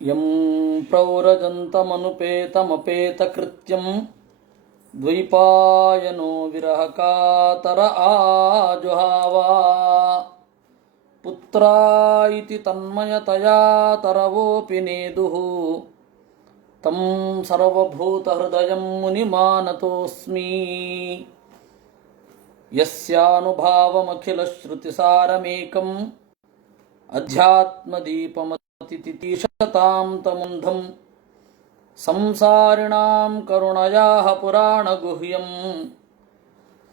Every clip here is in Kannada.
ಯಂ ಪ್ರವ್ರಜಂತಮನುಪೇತಮಪೇತಕೃತ್ಯಂ ದ್ವೈಪಾಯನೋ ವಿರಹಕಾತರ ಆಜುಹಾವ ಪುತ್ರಾಯಿತಿ ತನ್ಮಯತಯಾ ತರವೋಪಿ ನೇದುಃ ತಂ ಸರ್ವಭೂತಹೃದಯಂ ಮುನಿಮಾನತೋಸ್ಮಿ ಯಸ್ಯಾನುಭಾವಮಖಿಲಶ್ರುತಿಸಾರಮೇಕಂ ಅಧ್ಯಾತ್ಮದೀಪಮತಿತಿತೀಶತಾಂ ತಮುಂಧಂ ಸಂಸಾರಿಣಾಂ ಕರುಣಯಾಃ ಪುರಾಣಗುಹ್ಯಂ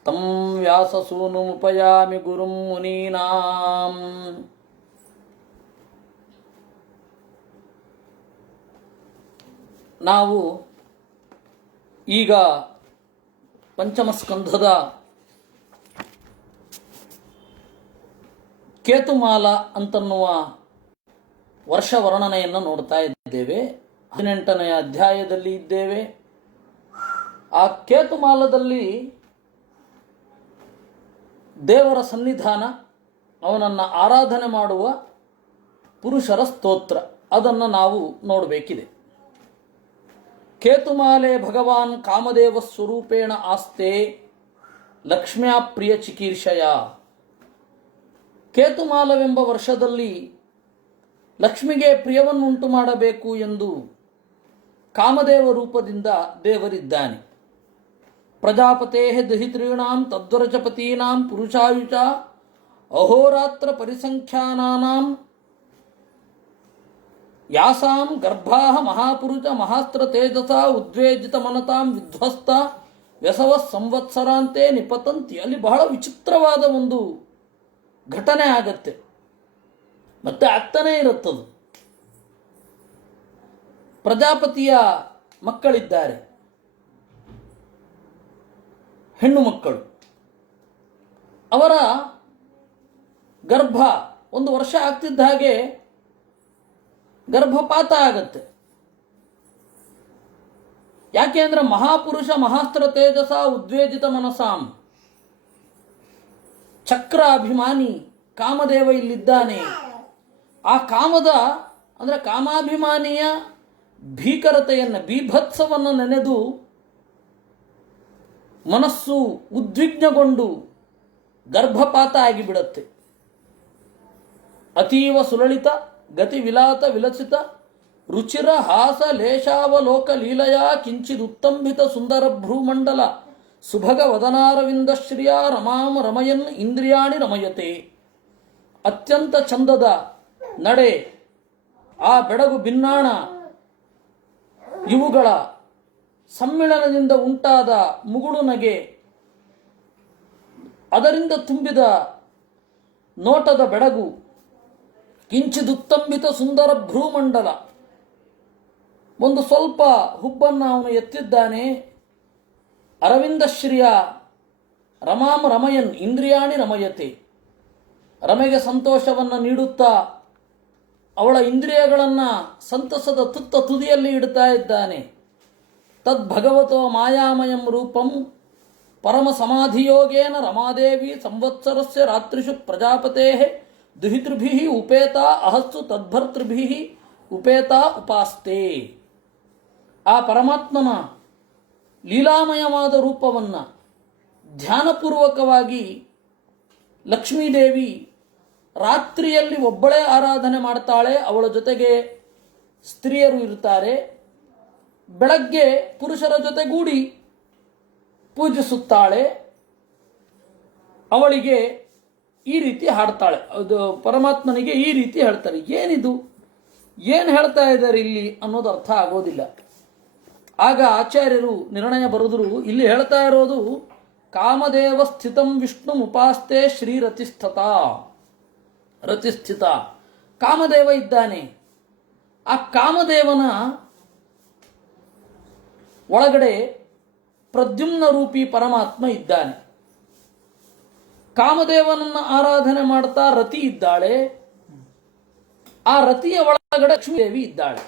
ತಂ ವ್ಯಾಸಸೂನುಮುಪಯಾಮಿ ಗುರುಂ ಮುನೀನಾಂ. ನಾವು ಈಗ ಪಂಚಮಸ್ಕಂಧದ ಕೇತುಮಾಲ ಅಂತನ್ನುವ ವರ್ಷ ವರ್ಣನೆಯನ್ನು ನೋಡ್ತಾ ಇದ್ದೇವೆ. 18ನೇ ಅಧ್ಯಾಯದಲ್ಲಿ ಇದ್ದೇವೆ. ಆ ಕೇತುಮಾಲದಲ್ಲಿ ದೇವರ ಸನ್ನಿಧಾನ, ಅವನನ್ನು ಆರಾಧನೆ ಮಾಡುವ ಪುರುಷರ ಸ್ತೋತ್ರ, ಅದನ್ನು ನಾವು ನೋಡಬೇಕಿದೆ. ಕೇತುಮಾಲೆ ಭಗವಾನ್ ಕಾಮದೇವ ಸ್ವರೂಪೇಣ ಆಸ್ತೆ ಲಕ್ಷ್ಮ್ಯಾ ಪ್ರಿಯ ಚಿಕೀರ್ಷಯ. ಕೇತುಮಾಲವೆಂಬ ವರ್ಷದಲ್ಲಿ ಲಕ್ಷ್ಮಿಗೆ ಪ್ರಿಯವನ್ನುಂಟು ಮಾಡಬೇಕು ಎಂದು ಕಾಮದೇವ ರೂಪದಿಂದ ದೇವರಿದ್ದಾನೆ. ಪ್ರಜಾಪತೆ ದುಹಿತॄಣಾಂ ತದ್ವರಜಪತೀನಾಂ ಪುರುಷಾಯುಷ ಅಹೋರಾತ್ರ ಪರಿಸಂಖ್ಯಾನಾನಾಂ ಯಾಸಾಂ ಗರ್ಭಾಃ ಮಹಾಪುರುಷ ಮಹಾಸ್ತ್ರ ತೇಜಸ ಉದ್ವೇಜಿತ ಮನತಾಂ ವಿಧ್ವಸ್ತ ವ್ಯಸವ ಸಂವತ್ಸರಾಂತೆ ನಿಪತಂತಿ. ಅಲ್ಲಿ ಬಹಳ ವಿಚಿತ್ರವಾದ ಒಂದು ಘಟನೆ ಆಗತ್ತೆ, ಮತ್ತೆ ಆಗ್ತಾನೇ ಇರುತ್ತದು. ಪ್ರಜಾಪತಿಯ ಮಕ್ಕಳಿದ್ದಾರೆ, ಹೆಣ್ಣು ಮಕ್ಕಳು. ಅವರ ಗರ್ಭ 1 ವರ್ಷ ಆಗ್ತಿದ್ದ ಹಾಗೆ ಗರ್ಭಪಾತ ಆಗತ್ತೆ. ಯಾಕೆ ಅಂದ್ರೆ ಮಹಾಪುರುಷ ಮಹಾಸ್ತ್ರ ತೇಜಸ ಉದ್ವೇಜಿತ ಮನಸಾಂ, ಚಕ್ರ ಅಭಿಮಾನಿ ಕಾಮದೇವ ಇಲ್ಲಿದ್ದಾನೆ. ಆ ಕಾಮದ ಅಂದರೆ ಕಾಮಾಭಿಮಾನಿಯ ಭೀಕರತೆಯನ್ನು, ಬೀಭತ್ಸವನ್ನು ನೆನೆದು ಮನಸ್ಸು ಉದ್ವಿಗ್ನಗೊಂಡು ಗರ್ಭಪಾತ ಆಗಿಬಿಡತ್ತೆ. ಅತೀವ ಸುಲಲಿತ ಗತಿ ವಿಲಾತ ವಿಲಸಿತ ರುಚಿರ ಹಾಸ ಲೇಷಾವಲೋಕ ಲೀಲಯ ಕಿಂಚಿದುತ್ತಂಬಿತ ಸುಂದರ ಭ್ರೂಮಂಡಲ ಸುಭಗ ವದನಾರವಿಂದ ಶ್ರಿಯ ರಮಾಮ ರಮಯನ್ ಇಂದ್ರಿಯಾಣಿ ರಮಯತೆ. ಅತ್ಯಂತ ಚಂದದ ನಡೆ, ಆ ಬೆಡಗು ಭಿನ್ನಾಣ, ಇವುಗಳ ಸಮ್ಮಿಳನದಿಂದ ಉಂಟಾದ ಮುಗುಳು ನಗೆ, ಅದರಿಂದ ತುಂಬಿದ ನೋಟದ ಬೆಡಗು, ಕಿಂಚಿದುತ್ತಂಬಿತ ಸುಂದರ ಭ್ರೂಮಂಡಲ, ಒಂದು ಸ್ವಲ್ಪ ಹುಬ್ಬನ್ನು ಅವನು ಎತ್ತಿದ್ದಾನೆ. ಅರವಿಂದಶ್ರಿಯ ರಮಾಮ ರಮಯನ್ ಇಂದ್ರಿಯಾಣಿ ರಮಯತೆ, ರಮೆಗೆ ಸಂತೋಷವನ್ನು ನೀಡುತ್ತಾ ಅವಳ ಇಂದ್ರಿಯಗಳನ್ನು ಸಂತಸದ ತುತ್ತ ತುದಿಯಲ್ಲಿ ಇಡ್ತಾ ಇದ್ದಾನೆ. ತದ್ಭಗವತೋ ಮಾಯಾಮಯಂ ರೂಪಂ ಪರಮ ಸಮಾಧಿಯೋಗೇನ ರಮಾದೇವಿ ಸಂವತ್ಸರಸ್ಯ ರಾತ್ರಿಷು ಪ್ರಜಾಪತೆ ದುಹಿತೃಭಿ ಉಪೇತಾ ಅಹಸ್ಸು ತದ್ಭರ್ತೃಭಿ ಉಪೇತಾ ಉಪಾಸ್ತೆ. ಆ ಪರಮಾತ್ಮನ ಲೀಲಾಮಯವಾದ ರೂಪವನ್ನು ಧ್ಯಾನಪೂರ್ವಕವಾಗಿ ಲಕ್ಷ್ಮೀದೇವಿ ರಾತ್ರಿಯಲ್ಲಿ ಒಬ್ಬಳೇ ಆರಾಧನೆ ಮಾಡ್ತಾಳೆ. ಅವಳ ಜೊತೆಗೆ ಸ್ತ್ರೀಯರು ಇರ್ತಾರೆ. ಬೆಳಗ್ಗೆ ಪುರುಷರ ಜೊತೆಗೂಡಿ ಪೂಜಿಸುತ್ತಾಳೆ. ಅವಳಿಗೆ ಈ ರೀತಿ ಹಾಡ್ತಾಳೆ. ಅದು ಪರಮಾತ್ಮನಿಗೆ ಈ ರೀತಿ ಹೇಳ್ತಾರೆ. ಏನಿದು, ಏನು ಹೇಳ್ತಾ ಇದ್ದಾರೆ ಇಲ್ಲಿ ಅನ್ನೋದು ಅರ್ಥ ಆಗೋದಿಲ್ಲ. ಆಗ ಆಚಾರ್ಯರು ನಿರ್ಣಯ ಬರೆದರು, ಇಲ್ಲಿ ಹೇಳ್ತಾ ಇರೋದು ಕಾಮದೇವ ಸ್ಥಿತಂ ವಿಷ್ಣು ಉಪಾಸ್ತೆ ಶ್ರೀರತಿಸ್ಥತ. ರತಿಸ್ಥಿತ ಕಾಮದೇವ ಇದ್ದಾನೆ. ಆ ಕಾಮದೇವನ ಒಳಗಡೆ ಪ್ರದ್ಯುಮ್ನ ರೂಪಿ ಪರಮಾತ್ಮ ಇದ್ದಾನೆ. ಕಾಮದೇವನನ್ನು ಆರಾಧನೆ ಮಾಡ್ತಾ ರತಿ ಇದ್ದಾಳೆ. ಆ ರತಿಯ ಒಳಗಡೆ ಲಕ್ಷ್ಮೀದೇವಿ ಇದ್ದಾಳೆ.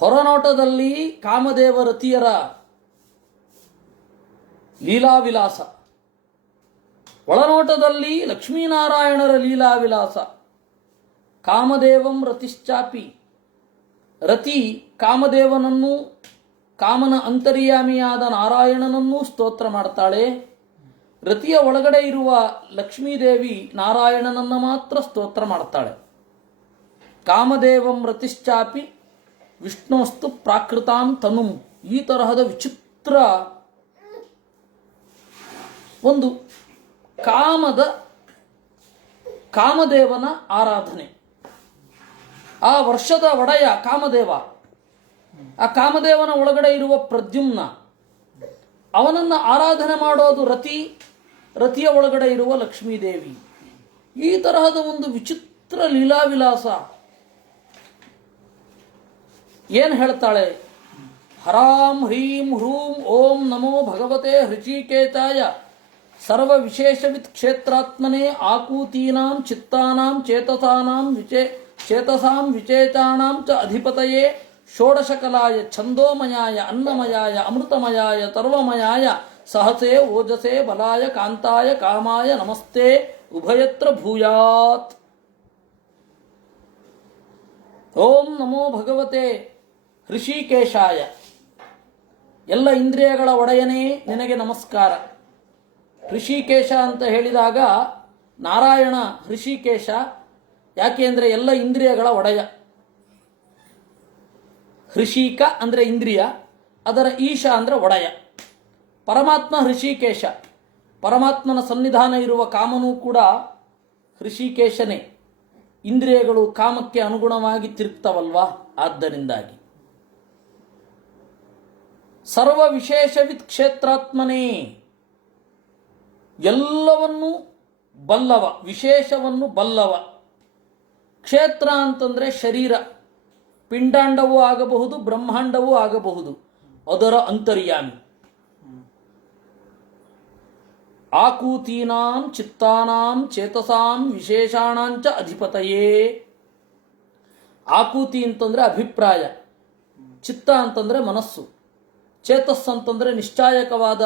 ಹೊರನೋಟದಲ್ಲಿ ಕಾಮದೇವ ರತಿಯರ ಲೀಲಾವಿಲಾಸ, ಒಳನೋಟದಲ್ಲಿ ಲಕ್ಷ್ಮೀನಾರಾಯಣರ ಲೀಲಾವಿಲಾಸ. ಕಾಮದೇವಂ ರತಿಶ್ಚಾಪಿ, ರತಿ ಕಾಮದೇವನನ್ನು, ಕಾಮನ ಅಂತರ್ಯಾಮಿಯಾದ ನಾರಾಯಣನನ್ನೂ ಸ್ತೋತ್ರ ಮಾಡ್ತಾಳೆ. ರತಿಯ ಒಳಗಡೆ ಇರುವ ಲಕ್ಷ್ಮೀದೇವಿ ನಾರಾಯಣನನ್ನು ಮಾತ್ರ ಸ್ತೋತ್ರ ಮಾಡ್ತಾಳೆ. ಕಾಮದೇವಂ ರತಿಶ್ಚಾಪಿ ವಿಷ್ಣೋಸ್ತು ಪ್ರಾಕೃತಾಂ ತನುಂ. ಈ ತರಹದ ವಿಚಿತ್ರ ಒಂದು ಕಾಮದೇವನ ಆರಾಧನೆ. ಆ ವರ್ಷದ ಒಡೆಯ ಕಾಮದೇವ, ಆ ಕಾಮದೇವನ ಒಳಗಡೆ ಇರುವ ಪ್ರದ್ಯುಮ್ನ, ಅವನನ್ನು ಆರಾಧನೆ ಮಾಡೋದು ರತಿ, ರತಿಯ ಒಳಗಡೆ ಇರುವ ಲಕ್ಷ್ಮೀದೇವಿ. ಈ ತರಹದ ಒಂದು ವಿಚಿತ್ರ ಲೀಲಾವಿಲಾಸ. ಏನು ಹೇಳ್ತಾಳೆ? ಹರಾಂ ಹ್ರೀಂ ಹ್ರೂಂ ಓಂ ನಮೋ ಭಗವತೆ ಹೃಷಿಕೇತಾಯ ಸರ್ವ ವಿಶೇಷವಿತ್ ಕ್ಷೇತ್ರಾತ್ಮನೆ ಆಕೂತೀನಾಂ ಚಿತ್ತಾನಾಂ ಚೇತಸಾಂ ವಿಚೇತಾನಾಂ ಚ ಅಧಿಪತಯೇ ಷೋಡಶಕಲಾಯ ಛಂದೋಮಯಾಯ ಅನ್ನಮಯಾಯ ಅಮೃತಮಯಾಯ ಸರ್ವಮಯಾಯ ಸಹಸೇ ಓಜಸೇ ಬಲಾಯ ಕಾಂತಾಯ ಕಾಮಾಯ ನಮಸ್ತೆ ಉಭಯತ್ರ ಭೂಯಾತ್. ಓಂ ನಮೋ ಭಗವತೆ ಹೃಷಿಕೇಶಾಯ, ಎಲ್ಲ ಇಂದ್ರಿಯಗಳ ಒಡೆಯನೇ ನಿನಗೆ ನಮಸ್ಕಾರ. ಹೃಷಿಕೇಶ ಅಂತ ಹೇಳಿದಾಗ ನಾರಾಯಣ ಹೃಷಿಕೇಶ, ಯಾಕೆ ಅಂದರೆ ಎಲ್ಲ ಇಂದ್ರಿಯಗಳ ಒಡೆಯ. ಹೃಷಿಕ ಅಂದರೆ ಇಂದ್ರಿಯ, ಅದರ ಈಶ ಅಂದರೆ ಒಡೆಯ. ಪರಮಾತ್ಮ ಹೃಷಿಕೇಶ, ಪರಮಾತ್ಮನ ಸನ್ನಿಧಾನ ಇರುವ ಕಾಮನೂ ಕೂಡ ಹೃಷಿಕೇಶನೇ. ಇಂದ್ರಿಯಗಳು ಕಾಮಕ್ಕೆ ಅನುಗುಣವಾಗಿ ತಿರುಗ್ತವಲ್ವಾ, ಆದ್ದರಿಂದಾಗಿ. ಸರ್ವ ವಿಶೇಷವಿತ್ ಕ್ಷೇತ್ರಾತ್ಮನೇ, ಎಲ್ಲವನ್ನೂ ಬಲ್ಲವ, ವಿಶೇಷವನ್ನು ಬಲ್ಲವ. ಕ್ಷೇತ್ರ ಅಂತಂದರೆ ಶರೀರ, ಪಿಂಡಾಂಡವೂ ಆಗಬಹುದು, ಬ್ರಹ್ಮಾಂಡವೂ ಆಗಬಹುದು, ಅದರ ಅಂತರ್ಯಾಮಿ. ಆಕೂತೀನಾಂ ಚಿತ್ತಾನಾಂ ಚೇತಸಾಂ ವಿಶೇಷಾಣಾಂಚ ಅಧಿಪತಯೇ. ಆಕೂತಿ ಅಂತಂದರೆ ಅಭಿಪ್ರಾಯ, ಚಿತ್ತ ಅಂತಂದರೆ ಮನಸ್ಸು, ಚೇತಸ್ ಅಂತಂದರೆ ನಿಶ್ಚಾಯಕವಾದ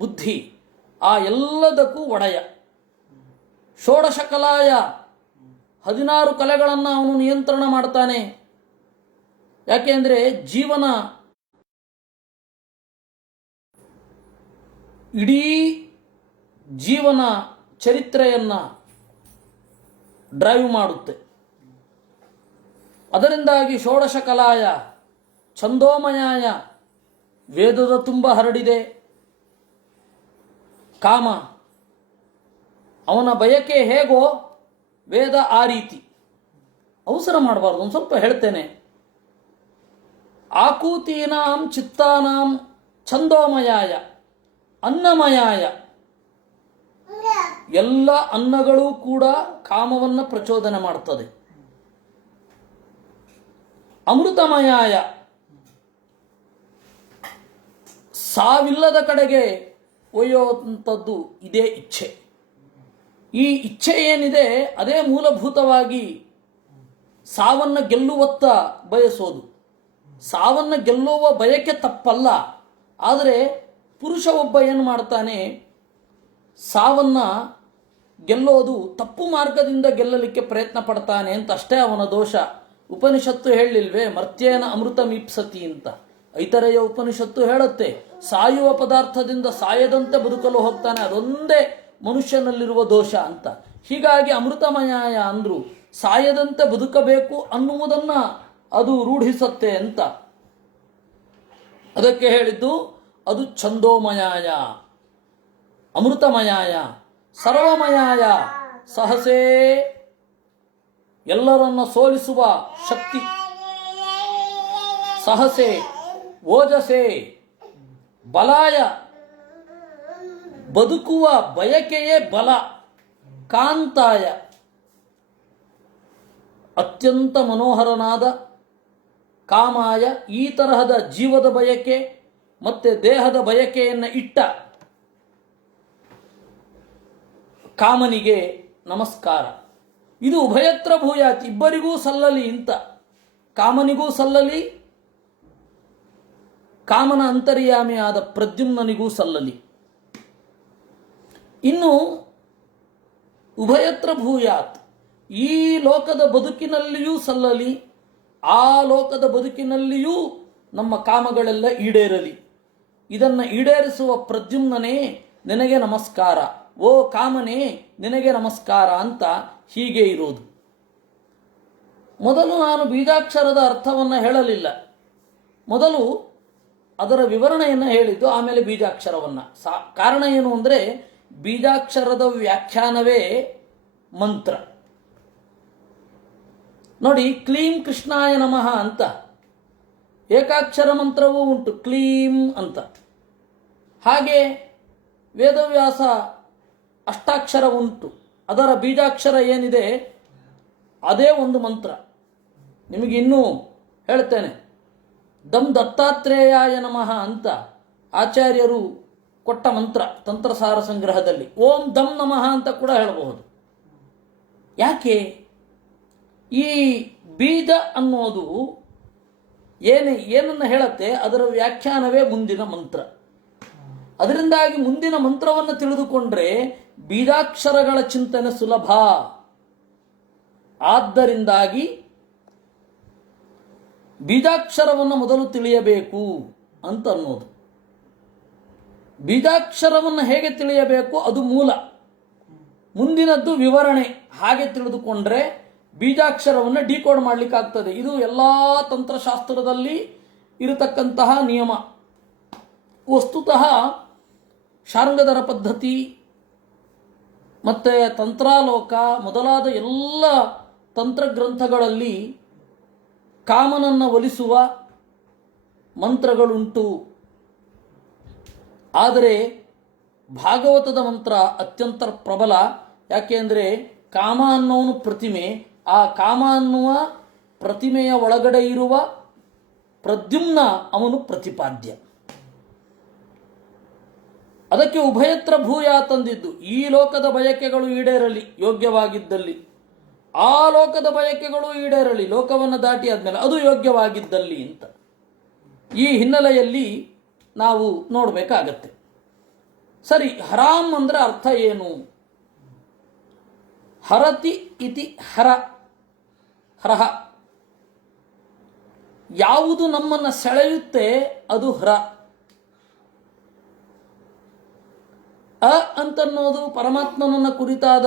ಬುದ್ಧಿ, ಆ ಎಲ್ಲದಕ್ಕೂ ಒಡೆಯ. ಷೋಡಶ ಕಲಾಯ, 16 ಕಲೆಗಳನ್ನು ಅವನು ನಿಯಂತ್ರಣ ಮಾಡ್ತಾನೆ. ಯಾಕೆಂದರೆ ಜೀವನ ಇಡೀ ಜೀವನ ಚರಿತ್ರೆಯನ್ನು ಡ್ರೈವ್ ಮಾಡುತ್ತೆ. ಅದರಿಂದಾಗಿ ಷೋಡಶ ಕಲಾಯ ಛಂದೋಮಯಾಯ, ವೇದದ ತುಂಬ ಹರಡಿದೆ ಕಾಮ. ಅವನ ಬಯಕೆ ಹೇಗೋ ವೇದ ಆ ರೀತಿ. ಅವಸರ ಮಾಡಬಾರ್ದು, ಒಂದು ಸ್ವಲ್ಪ ಹೇಳ್ತೇನೆ. ಆಕೂತೀನಾಂ ಚಿತ್ತಾನಾಂ ಛಂದೋಮಯಾಯ ಅನ್ನಮಯಾಯ, ಎಲ್ಲ ಅನ್ನಗಳೂ ಕೂಡ ಕಾಮವನ್ನು ಪ್ರಚೋದನೆ ಮಾಡ್ತದೆ. ಅಮೃತಮಯಾಯ, ಸಾವಿಲ್ಲದ ಕಡೆಗೆ ಒಯ್ಯುವಂಥದ್ದು ಇದೇ ಇಚ್ಛೆ. ಈ ಇಚ್ಛೆ ಏನಿದೆ ಅದೇ ಮೂಲಭೂತವಾಗಿ ಸಾವನ್ನು ಗೆಲ್ಲುವತ್ತ ಬಯಸೋದು. ಸಾವನ್ನು ಗೆಲ್ಲುವ ಬಯಕೆ ತಪ್ಪಲ್ಲ, ಆದರೆ ಪುರುಷ ಒಬ್ಬ ಏನು ಮಾಡ್ತಾನೆ, ಸಾವನ್ನು ಗೆಲ್ಲೋದು ತಪ್ಪು ಮಾರ್ಗದಿಂದ ಗೆಲ್ಲಲಿಕ್ಕೆ ಪ್ರಯತ್ನ ಪಡ್ತಾನೆ ಅಂತ ಅಷ್ಟೇ ಅವನ ದೋಷ. ಉಪನಿಷತ್ತು ಹೇಳಿಲ್ವೇ ಮರ್ತ್ಯೇನ ಅಮೃತ ಮೀಪ್ಸತಿ ಅಂತ? ಐತರೆಯ ಉಪನಿಷತ್ತು ಹೇಳುತ್ತೆ, ಸಾಯುವ ಪದಾರ್ಥದಿಂದ ಸಾಯದಂತೆ ಬದುಕಲು ಹೋಗ್ತಾನೆ, ಅದೊಂದೇ ಮನುಷ್ಯನಲ್ಲಿರುವ ದೋಷ ಅಂತ. ಹೀಗಾಗಿ ಅಮೃತಮಯಾಯ ಅಂದ್ರು ಸಾಯದಂತೆ ಬದುಕಬೇಕು ಅನ್ನುವುದನ್ನ ಅದು ರೂಢಿಸುತ್ತೆ ಅಂತ. ಅದಕ್ಕೆ ಹೇಳಿದ್ದು ಅದು ಛಂದೋಮಯಾಯ, ಅಮೃತಮಯಾಯ, ಸರ್ವಮಯಾಯ, ಸಹಸೇ, ಎಲ್ಲರನ್ನ ಸೋಲಿಸುವ ಶಕ್ತಿ. ಸಹಸೆ, ಓಜಸೆ, ಬಲಾಯ, ಬದುಕುವ ಬಯಕೆಯೇ ಬಲ. ಕಾಂತಾಯ, ಅತ್ಯಂತ ಮನೋಹರನಾದ. ಕಾಮಾಯ, ಈ ತರಹದ ಜೀವದ ಬಯಕೆ ಮತ್ತೆ ದೇಹದ ಬಯಕೆಯನ್ನು ಇಟ್ಟ ಕಾಮನಿಗೆ ನಮಸ್ಕಾರ. ಇದು ಉಭಯತ್ರ ಭೂಯಾತ್, ಇಬ್ಬರಿಗೂ ಸಲ್ಲಲಿ ಅಂತ. ಕಾಮನಿಗೂ ಸಲ್ಲಲಿ, ಕಾಮನ ಅಂತರ್ಯಾಮಿಯಾದ ಪ್ರದ್ಯುಮ್ನನಿಗೂ ಸಲ್ಲಲಿ. ಇನ್ನು ಉಭಯತ್ರ ಭೂಯಾತ್, ಈ ಲೋಕದ ಬದುಕಿನಲ್ಲಿಯೂ ಸಲ್ಲಲಿ, ಆ ಲೋಕದ ಬದುಕಿನಲ್ಲಿಯೂ ನಮ್ಮ ಕಾಮಗಳೆಲ್ಲ ಈಡೇರಲಿ. ಇದನ್ನು ಈಡೇರಿಸುವ ಪ್ರದ್ಯುಮ್ನನೇ ನಿನಗೆ ನಮಸ್ಕಾರ, ಓ ಕಾಮನೇ ನಿನಗೆ ನಮಸ್ಕಾರ ಅಂತ ಹೀಗೆ ಇರೋದು. ಮೊದಲು ನಾನು ಬೀಜಾಕ್ಷರದ ಅರ್ಥವನ್ನು ಹೇಳಲಿಲ್ಲ, ಮೊದಲು ಅದರ ವಿವರಣೆಯನ್ನು ಹೇಳಿದ್ದು, ಆಮೇಲೆ ಬೀಜಾಕ್ಷರವನ್ನು. ಕಾರಣ ಏನು ಅಂದರೆ ಬೀಜಾಕ್ಷರದ ವ್ಯಾಖ್ಯಾನವೇ ಮಂತ್ರ. ನೋಡಿ, ಕ್ಲೀಂ ಕೃಷ್ಣಾಯ ನಮಃ ಅಂತ ಏಕಾಕ್ಷರ ಮಂತ್ರವೂ ಉಂಟು, ಕ್ಲೀಂ ಅಂತ. ಹಾಗೆ ವೇದವ್ಯಾಸ ಅಷ್ಟಾಕ್ಷರ ಉಂಟು, ಅದರ ಬೀಜಾಕ್ಷರ ಏನಿದೆ ಅದೇ ಒಂದು ಮಂತ್ರ. ನಿಮಗೆ ಇನ್ನೂ ಹೇಳ್ತೇನೆ, ದಮ್ ದತ್ತಾತ್ರೇಯಾಯ ನಮಃ ಅಂತ ಆಚಾರ್ಯರು ಕೊಟ್ಟ ಮಂತ್ರ ತಂತ್ರಸಾರ ಸಂಗ್ರಹದಲ್ಲಿ. ಓಂ ದಮ್ ನಮಃ ಅಂತ ಕೂಡ ಹೇಳಬಹುದು. ಯಾಕೆ? ಈ ಬೀಜ ಅನ್ನೋದು ಏನನ್ನು ಹೇಳುತ್ತೆ, ಅದರ ವ್ಯಾಖ್ಯಾನವೇ ಮುಂದಿನ ಮಂತ್ರ. ಅದರಿಂದಾಗಿ ಮುಂದಿನ ಮಂತ್ರವನ್ನು ತಿಳಿದುಕೊಂಡ್ರೆ ಬೀಜಾಕ್ಷರಗಳ ಚಿಂತನೆ ಸುಲಭ. ಆದ್ದರಿಂದಾಗಿ ಬೀಜಾಕ್ಷರವನ್ನು ಮೊದಲು ತಿಳಿಯಬೇಕು ಅಂತ ಅನ್ನೋದು. ಬೀಜಾಕ್ಷರವನ್ನು ಹೇಗೆ ತಿಳಿಯಬೇಕು ಅದು ಮೂಲ, ಮುಂದಿನದ್ದು ವಿವರಣೆ. ಹಾಗೆ ತಿಳಿದುಕೊಂಡ್ರೆ ಬೀಜಾಕ್ಷರವನ್ನು ಡಿಕೋಡ್ ಮಾಡಲಿಕ್ಕಾಗ್ತದೆ. ಇದು ಎಲ್ಲ ತಂತ್ರಶಾಸ್ತ್ರದಲ್ಲಿ ಇರತಕ್ಕಂತಹ ನಿಯಮ. ವಸ್ತುತಃ ಶಾರ್ಂಗಧರ ಪದ್ಧತಿ ಮತ್ತು ತಂತ್ರಾಲೋಕ ಮೊದಲಾದ ಎಲ್ಲ ತಂತ್ರಗ್ರಂಥಗಳಲ್ಲಿ ಕಾಮನನ್ನು ಒಲಿಸುವ ಮಂತ್ರಗಳುಂಟು. ಆದರೆ ಭಾಗವತದ ಮಂತ್ರ ಅತ್ಯಂತ ಪ್ರಬಲ. ಯಾಕೆ ಅಂದರೆ ಕಾಮ ಅನ್ನೋನು ಪ್ರತಿಮೆ, ಆ ಕಾಮ ಅನ್ನುವ ಪ್ರತಿಮೆಯ ಒಳಗಡೆ ಇರುವ ಪ್ರದ್ಯುಮ್ನ ಅವನು ಪ್ರತಿಪಾದ್ಯ. ಅದಕ್ಕೆ ಉಭಯತ್ರ ಭೂಯ ತಂದಿದ್ದು, ಈ ಲೋಕದ ಬಯಕೆಗಳು ಈಡೇರಲಿ ಯೋಗ್ಯವಾಗಿದ್ದಲ್ಲಿ, ಆ ಲೋಕದ ಬಯಕೆಗಳು ಈಡೇರಲಿ ಲೋಕವನ್ನು ದಾಟಿ ಆದ್ಮೇಲೆ ಅದು ಯೋಗ್ಯವಾಗಿದ್ದಲ್ಲಿ ಅಂತ. ಈ ಹಿನ್ನೆಲೆಯಲ್ಲಿ ನಾವು ನೋಡಬೇಕಾಗತ್ತೆ. ಸರಿ, ಹರಾಮ್ ಅಂದ್ರೆ ಅರ್ಥ ಏನು? ಹರತಿ ಇತಿ ಹರ, ಹರಹ. ಯಾವುದು ನಮ್ಮನ್ನು ಸೆಳೆಯುತ್ತೆ ಅದು ಹರ. ಅ ಅಂತನ್ನೋದು ಪರಮಾತ್ಮನನ್ನ ಕುರಿತಾದ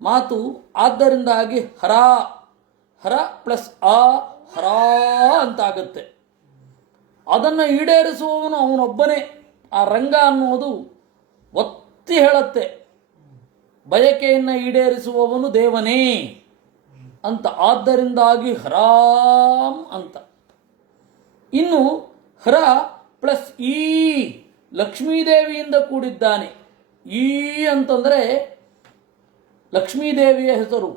ಮಾತು. ಆದ್ದರಿಂದಾಗಿ ಹರ, ಹರ ಪ್ಲಸ್ ಅ ಹರ ಅಂತಾಗುತ್ತೆ. ಅದನ್ನು ಈಡೇರಿಸುವವನು ಅವನೊಬ್ಬನೇ. ಆ ರಂಗ ಅನ್ನೋದು ಒತ್ತಿ ಹೇಳುತ್ತೆ, ಬಯಕೆಯನ್ನು ಈಡೇರಿಸುವವನು ದೇವನೇ ಅಂತ. ಆದ್ದರಿಂದಾಗಿ ಹರಾಂ ಅಂತ. ಇನ್ನು ಹರ ಪ್ಲಸ್ ಈ ಲಕ್ಷ್ಮೀದೇವಿಯಿಂದ ಕೂಡಿದ್ದಾನೆ. ಈ ಅಂತಂದರೆ ಲಕ್ಷ್ಮೀದೇವಿಯ ಹೆಸರು.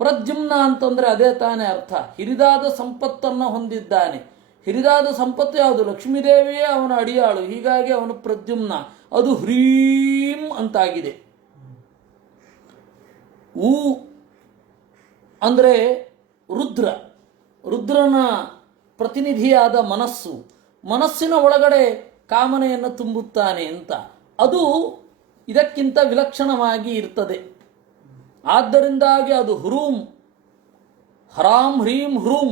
ಪ್ರದ್ಯುಮ್ನ ಅಂತಂದರೆ ಅದೇ ತಾನೇ ಅರ್ಥ, ಹಿರಿದಾದ ಸಂಪತ್ತನ್ನು ಹೊಂದಿದ್ದಾನೆ. ಹಿರಿದಾದ ಸಂಪತ್ತು ಯಾವುದು? ಲಕ್ಷ್ಮೀದೇವಿಯೇ ಅವನ ಅಡಿಯಾಳು. ಹೀಗಾಗಿ ಅವನು ಪ್ರದ್ಯುಮ್ನ. ಅದು ಹ್ರೀಂ ಅಂತಾಗಿದೆ. ಊ ಅಂದರೆ ರುದ್ರ, ರುದ್ರನ ಪ್ರತಿನಿಧಿಯಾದ ಮನಸ್ಸು. ಮನಸ್ಸಿನ ಒಳಗಡೆ ಕಾಮನೆಯನ್ನು ತುಂಬುತ್ತಾನೆ ಅಂತ. ಅದು ಇದಕ್ಕಿಂತ ವಿಲಕ್ಷಣವಾಗಿ ಇರ್ತದೆ. ಆದ್ದರಿಂದಾಗಿ ಅದು ಹ್ರೂಂ, ಹರಾಂ ಹ್ರೀಂ ಹ್ರೂಂ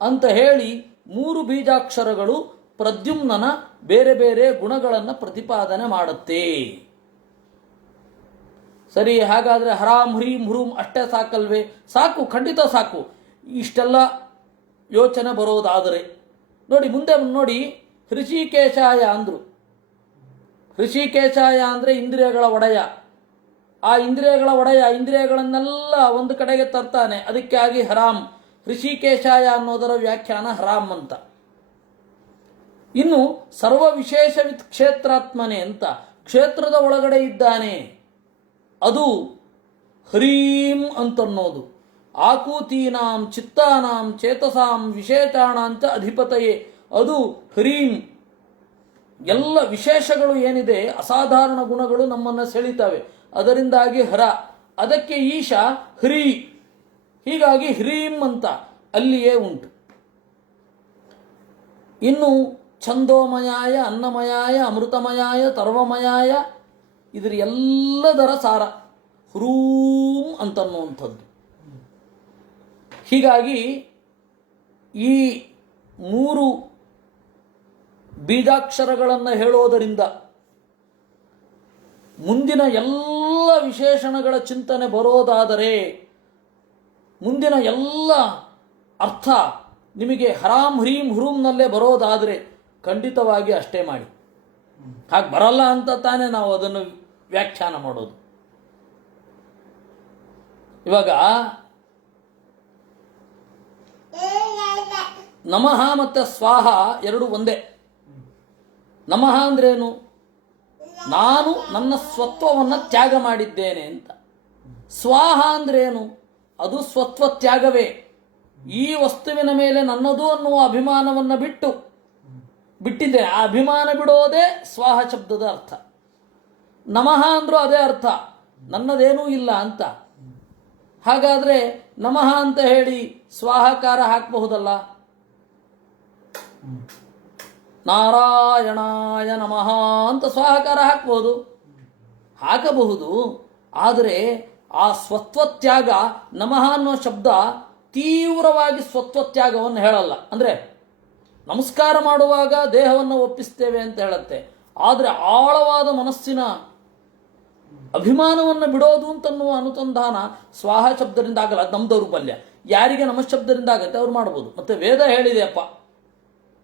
ಅಂತ ಹೇಳಿ 3 ಬೀಜಾಕ್ಷರಗಳು ಪ್ರದ್ಯುಮ್ನನ ಬೇರೆ ಬೇರೆ ಗುಣಗಳನ್ನು ಪ್ರತಿಪಾದನೆ ಮಾಡುತ್ತೆ. ಸರಿ, ಹಾಗಾದರೆ ಹರಾಂ ಹ್ರೀಂ ಹ್ರೂಂ ಅಷ್ಟೇ ಸಾಕಲ್ವೇ? ಸಾಕು, ಖಂಡಿತ ಸಾಕು. ಇಷ್ಟೆಲ್ಲ ಯೋಚನೆ ಬರೋದಾದರೆ ನೋಡಿ, ಮುಂದೆ ನೋಡಿ, ಹೃಷಿಕೇಶಾಯ ಅಂದರು. ಹೃಷಿಕೇಶಾಯ ಅಂದರೆ ಇಂದ್ರಿಯಗಳ ಒಡೆಯ. ಆ ಇಂದ್ರಿಯಗಳ ಒಡೆಯ ಇಂದ್ರಿಯಗಳನ್ನೆಲ್ಲ ಒಂದು ಕಡೆಗೆ ತರ್ತಾನೆ. ಅದಕ್ಕಾಗಿ ಹರಾಂ, ಹೃಷಿಕೇಶಾಯ ಅನ್ನೋದರ ವ್ಯಾಖ್ಯಾನ ಹರಾಂ ಅಂತ. ಇನ್ನು ಸರ್ವ ವಿಶೇಷವಿತ್ ಕ್ಷೇತ್ರಾತ್ಮನೆ ಅಂತ, ಕ್ಷೇತ್ರದ ಒಳಗಡೆ ಇದ್ದಾನೆ, ಅದು ಹ್ರೀಂ ಅಂತನ್ನೋದು. ಆಕೂತೀನಾಂ ಚಿತ್ತಾನಾಂ ಚೇತಸಾಂ ವಿಶೇಷಾಣಾಂಚ ಅಧಿಪತಯೇ, ಅದು ಹ್ರೀಂ. ಎಲ್ಲ ವಿಶೇಷಗಳು ಏನಿದೆ, ಅಸಾಧಾರಣ ಗುಣಗಳು ನಮ್ಮನ್ನು ಸೆಳಿತವೆ. ಅದರಿಂದಾಗಿ ಹರ. ಅದಕ್ಕೆ ಈಶ ಹ್ರೀ, ಹೀಗಾಗಿ ಹ್ರೀಂ ಅಂತ ಅಲ್ಲಿಯೇ ಉಂಟು. ಇನ್ನು ಛಂದೋಮಯಾಯ ಅನ್ನಮಯಾಯ ಅಮೃತಮಯಾಯ ತರ್ವಮಯಾಯ, ಇದರ ಎಲ್ಲದರ ಸಾರ. ಹ್ರೂಂ ಅಂತನ್ನುವಂಥದ್ದು. ಹೀಗಾಗಿ ಈ 3 ಬೀಜಾಕ್ಷರಗಳನ್ನು ಹೇಳೋದರಿಂದ ಮುಂದಿನ ಎಲ್ಲ ವಿಶೇಷಣಗಳ ಚಿಂತನೆ ಬರೋದಾದರೆ, ಮುಂದಿನ ಎಲ್ಲ ಅರ್ಥ ನಿಮಗೆ ಹರಾಂ ಹ್ರೀಂ ಹ್ರೂಂನಲ್ಲೇ ಬರೋದಾದರೆ ಖಂಡಿತವಾಗಿ ಅಷ್ಟೇ ಮಾಡಿ. ಹಾಗೆ ಬರಲ್ಲ ಅಂತ ತಾನೇ ನಾವು ಅದನ್ನು ವ್ಯಾಖ್ಯಾನ ಮಾಡೋದು. ಇವಾಗ ನಮಃ ಮತ್ತು ಸ್ವಾಹ ಎರಡು ಒಂದೇ. ನಮಃ ಅಂದ್ರೇನು? ನಾನು ನನ್ನ ಸ್ವತ್ವವನ್ನು ತ್ಯಾಗ ಮಾಡಿದ್ದೇನೆ ಅಂತ. ಸ್ವಾಹ ಅಂದ್ರೇನು? ಅದು ಸ್ವತ್ವ ತ್ಯಾಗವೇ. ಈ ವಸ್ತುವಿನ ಮೇಲೆ ನನ್ನದು ಅನ್ನುವ ಅಭಿಮಾನವನ್ನು ಬಿಟ್ಟಿದ್ದೇನೆ. ಆ ಅಭಿಮಾನ ಬಿಡೋದೇ ಸ್ವಾಹ ಶಬ್ದದ ಅರ್ಥ. ನಮಃ ಅಂದ್ರೂ ಅದೇ ಅರ್ಥ, ನನ್ನದೇನೂ ಇಲ್ಲ ಅಂತ. ಹಾಗಾದ್ರೆ ನಮಃ ಅಂತ ಹೇಳಿ ಸ್ವಾಹಕಾರ ಹಾಕಬಹುದಲ್ಲ. ನಾರಾಯಣಾಯ ನಮಃ ಅಂತ ಸ್ವಾಹಕಾರ ಹಾಕಬಹುದು. ಆದರೆ ಆ ಸ್ವತ್ವತ್ಯಾಗ, ನಮಃ ಅನ್ನೋ ಶಬ್ದ ತೀವ್ರವಾಗಿ ಸ್ವತ್ವತ್ಯಾಗವನ್ನು ಹೇಳಲ್ಲ. ಅಂದರೆ ನಮಸ್ಕಾರ ಮಾಡುವಾಗ ದೇಹವನ್ನು ಒಪ್ಪಿಸ್ತೇವೆ ಅಂತ ಹೇಳುತ್ತೆ. ಆದರೆ ಆಳವಾದ ಮನಸ್ಸಿನ ಅಭಿಮಾನವನ್ನು ಬಿಡೋದು ಅಂತನ್ನುವ ಅನುಸಂಧಾನ ಸ್ವಾಹ ಶಬ್ದದಿಂದ ಆಗಲ್ಲ. ಅದು ನಮ್ಮ ದೌರ್ಬಲ್ಯ. ಯಾರಿಗೆ ನಮಃಶಬ್ದದಿಂದ ಆಗತ್ತೆ ಅವ್ರು ಮಾಡ್ಬೋದು. ಮತ್ತೆ ವೇದ ಹೇಳಿದೆಯಪ್ಪ,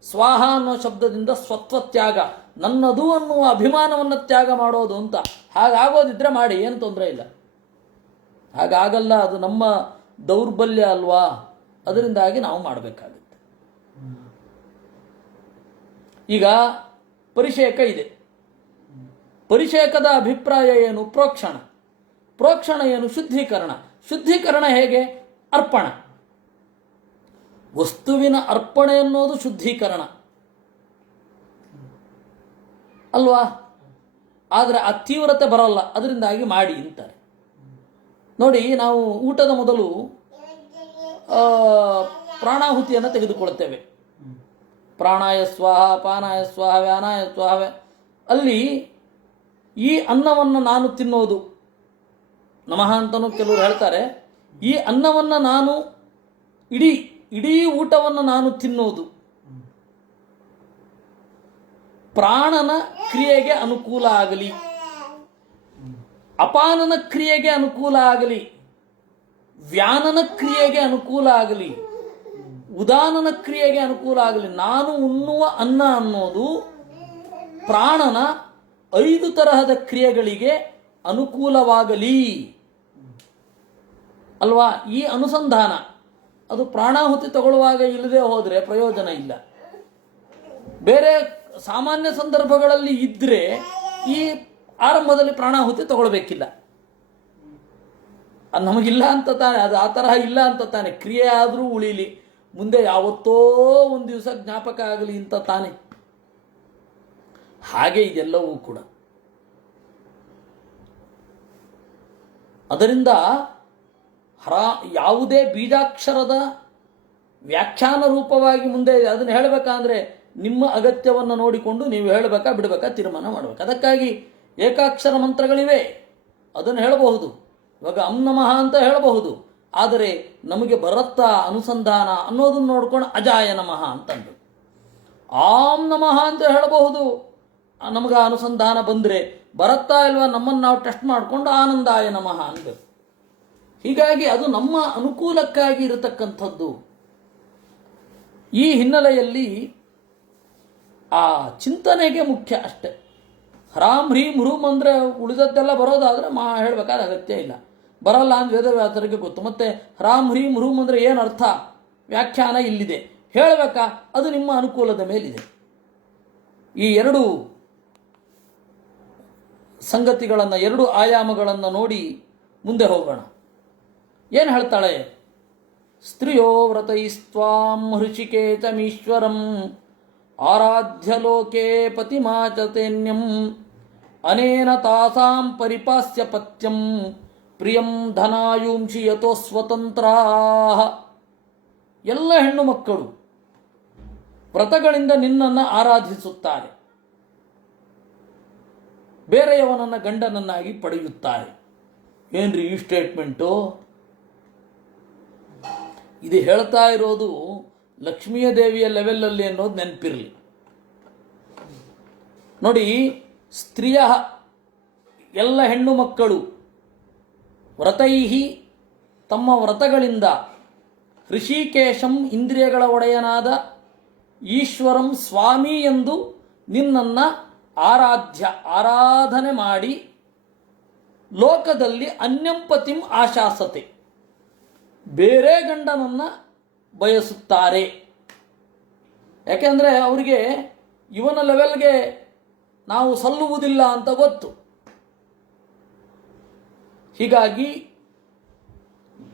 ಸ್ವಾಹ ಅನ್ನೋ ಶಬ್ದದಿಂದ ಸ್ವತ್ವತ್ಯಾಗ, ನನ್ನದು ಅನ್ನುವ ಅಭಿಮಾನವನ್ನು ತ್ಯಾಗ ಮಾಡೋದು ಅಂತ. ಹಾಗಾಗೋದಿದ್ರೆ ಮಾಡಿ, ಏನು ತೊಂದರೆ ಇಲ್ಲ. ಹಾಗಾಗಲ್ಲ, ಅದು ನಮ್ಮ ದೌರ್ಬಲ್ಯ ಅಲ್ವಾ, ಅದರಿಂದಾಗಿ ನಾವು ಮಾಡಬೇಕಾಗುತ್ತೆ. ಈಗ ಪರಿಷೇಕ ಇದೆ. ಪರಿಷೇಕದ ಅಭಿಪ್ರಾಯ ಏನು? ಪ್ರೋಕ್ಷಣ. ಪ್ರೋಕ್ಷಣ ಏನು? ಶುದ್ಧೀಕರಣ. ಶುದ್ಧೀಕರಣ ಹೇಗೆ? ಅರ್ಪಣ. ವಸ್ತುವಿನ ಅರ್ಪಣೆ ಅನ್ನೋದು ಶುದ್ಧೀಕರಣ ಅಲ್ವಾ? ಆದರೆ ಆ ತೀವ್ರತೆ ಬರಲ್ಲ, ಅದರಿಂದಾಗಿ ಮಾಡಿ ಅಂತಾರೆ. ನೋಡಿ, ನಾವು ಊಟದ ಮೊದಲು ಪ್ರಾಣಾಹುತಿಯನ್ನು ತೆಗೆದುಕೊಳ್ತೇವೆ. ಪ್ರಾಣಾಯ ಸ್ವಾಹ, ಪಾನಾಯ ಸ್ವಾಹ, ವ್ಯಾನಾಯ ಸ್ವಾಹ. ಅಲ್ಲಿ ಈ ಅನ್ನವನ್ನು ನಾನು ತಿನ್ನೋದು, ನಮಃ ಅಂತನೂ ಕೆಲವರು ಹೇಳ್ತಾರೆ. ಈ ಅನ್ನವನ್ನು ನಾನು ಇಡೀ ಊಟವನ್ನು ನಾನು ತಿನ್ನೋದು ಪ್ರಾಣನ ಕ್ರಿಯೆಗೆ ಅನುಕೂಲ ಆಗಲಿ, ಅಪಾನನ ಕ್ರಿಯೆಗೆ ಅನುಕೂಲ ಆಗಲಿ, ವ್ಯಾನನ ಕ್ರಿಯೆಗೆ ಅನುಕೂಲ ಆಗಲಿ, ಉದಾನನ ಕ್ರಿಯೆಗೆ ಅನುಕೂಲ ಆಗಲಿ. ನಾನು ಉಣ್ಣುವ ಅನ್ನ ಅನ್ನೋದು ಪ್ರಾಣನ 5 ತರಹದ ಕ್ರಿಯೆಗಳಿಗೆ ಅನುಕೂಲವಾಗಲಿ ಅಲ್ವಾ? ಈ ಅನುಸಂಧಾನ ಅದು ಪ್ರಾಣಾಹುತಿ ತಗೊಳ್ಳುವಾಗ ಇಲ್ಲದೆ ಹೋದರೆ ಪ್ರಯೋಜನ ಇಲ್ಲ. ಬೇರೆ ಸಾಮಾನ್ಯ ಸಂದರ್ಭಗಳಲ್ಲಿ ಇದ್ದರೆ ಈ ಆರಂಭದಲ್ಲಿ ಪ್ರಾಣಾಹುತಿ ತಗೊಳ್ಬೇಕಿಲ್ಲ. ಅದು ನಮಗಿಲ್ಲ ಅಂತ ತಾನೆ, ಅದು ಆ ತರಹ ಇಲ್ಲ ಅಂತ ತಾನೆ. ಕ್ರಿಯೆ ಆದರೂ ಉಳಿಲಿ, ಮುಂದೆ ಯಾವತ್ತೋ ಒಂದು ದಿವಸ ಜ್ಞಾಪಕ ಆಗಲಿ ಅಂತ ತಾನೆ. ಹಾಗೆ ಇದೆಲ್ಲವೂ ಕೂಡ. ಅದರಿಂದ ಯಾವುದೇ ಬೀಜಾಕ್ಷರದ ವ್ಯಾಖ್ಯಾನ ರೂಪವಾಗಿ ಮುಂದೆ ಅದನ್ನು ಹೇಳಬೇಕಂದ್ರೆ ನಿಮ್ಮ ಅಗತ್ಯವನ್ನು ನೋಡಿಕೊಂಡು ನೀವು ಹೇಳಬೇಕಾ ಬಿಡಬೇಕಾ ತೀರ್ಮಾನ ಮಾಡಬೇಕು. ಅದಕ್ಕಾಗಿ ಏಕಾಕ್ಷರ ಮಂತ್ರಗಳಿವೆ, ಅದನ್ನು ಹೇಳಬಹುದು. ಇವಾಗ ಅಂ ನಮಃ ಅಂತ ಹೇಳಬಹುದು. ಆದರೆ ನಮಗೆ ಬರುತ್ತಾ ಅನುಸಂಧಾನ ಅನ್ನೋದನ್ನು ನೋಡ್ಕೊಂಡು ಅಜಾಯ ನಮಃ ಅಂತಂದು ಆಂ ನಮಃ ಅಂತ ಹೇಳಬಹುದು. ನಮಗೆ ಅನುಸಂಧಾನ ಬಂದರೆ ಬರುತ್ತಾ ಇಲ್ವಾ ನಮ್ಮನ್ನು ನಾವು ಟೆಸ್ಟ್ ಮಾಡಿಕೊಂಡು ಆನಂದಾಯ ನಮಃ ಅನ್ಬೇಕು. ಹೀಗಾಗಿ ಅದು ನಮ್ಮ ಅನುಕೂಲಕ್ಕಾಗಿ ಇರತಕ್ಕಂಥದ್ದು. ಈ ಹಿನ್ನೆಲೆಯಲ್ಲಿ ಆ ಚಿಂತನೆಗೆ ಮುಖ್ಯ ಅಷ್ಟೆ. ಹ್ರಾಂ ಹ್ರೀಂ ಹ್ರೂಂ ಅಂದರೆ ಉಳಿದದ್ದೆಲ್ಲ ಬರೋದಾದರೆ ಹೇಳಬೇಕಾದ ಅಗತ್ಯ ಇಲ್ಲ. ಬರಲ್ಲ ಅಂತ ವೇದವ್ಯಾಸರಿಗೆ ಗೊತ್ತು. ಮತ್ತೆ ಹ್ರಾಂ ಹ್ರೀಂ ಹ್ರೂಂ ಅಂದರೆ ಏನು ಅರ್ಥ, ವ್ಯಾಖ್ಯಾನ ಇಲ್ಲಿದೆ. ಹೇಳಬೇಕಾ? ಅದು ನಿಮ್ಮ ಅನುಕೂಲದ ಮೇಲಿದೆ. ಈ 2 ಸಂಗತಿಗಳನ್ನು, 2 ಆಯಾಮಗಳನ್ನು ನೋಡಿ ಮುಂದೆ ಹೋಗೋಣ. ಏನು ಹೇಳ್ತಾಳೆ? ಸ್ತ್ರಿಯೋ ವ್ರತೈಸ್ತ್ವಾಂ ಹೃಷಿಕೇತಮೀಶ್ವರಂ ಆರಾಧ್ಯ ಲೋಕೆ ಪತಿಮಾಚತೇನ್ಯಂ ಅನೇನ ತಾಸಾಂ ಪರಿಪಾಸ್ಯ ಪತ್ಯಂ ಪ್ರಿಯಂ ಧನಾಯುಂಷಿ ಯತೋ ಸ್ವತಂತ್ರಾ. ಎಲ್ಲ ಹೆಣ್ಣು ಮಕ್ಕಳು ವ್ರತಗಳಿಂದ ನಿನ್ನನ್ನು ಆರಾಧಿಸುತ್ತಾರೆ, ಬೇರೆಯವನನ್ನು ಗಂಡನನ್ನಾಗಿ ಪಡೆಯುತ್ತಾರೆ. ಏನ್ರಿ ಈ ಸ್ಟೇಟ್ಮೆಂಟು? ಇದು ಹೇಳ್ತಾ ಇರೋದು ಲಕ್ಷ್ಮೀಯ ದೇವಿಯ ಲೆವೆಲಲ್ಲಿ ಅನ್ನೋದು ನೆನಪಿರಲಿ. ನೋಡಿ, ಸ್ತ್ರೀಯ ಎಲ್ಲ ಹೆಣ್ಣು ಮಕ್ಕಳು ವ್ರತೈಹಿ ತಮ್ಮ ವ್ರತಗಳಿಂದ ಋಷಿಕೇಶಂ ಇಂದ್ರಿಯಗಳ ಒಡೆಯನಾದ ಈಶ್ವರಂ ಸ್ವಾಮಿ ಎಂದು ನಿನ್ನನ್ನು ಆರಾಧನೆ ಮಾಡಿ ಲೋಕದಲ್ಲಿ ಅನ್ಯಂಪತಿಂ ಆಶಾಸತೆ ಬೇರೆ ಗಂಡನನ್ನು ಬಯಸುತ್ತಾರೆ. ಯಾಕೆಂದರೆ ಅವರಿಗೆ ಇವನ ಲೆವೆಲ್ಗೆ ನಾವು ಸಲ್ಲುವುದಿಲ್ಲ ಅಂತ ಗೊತ್ತು. ಹೀಗಾಗಿ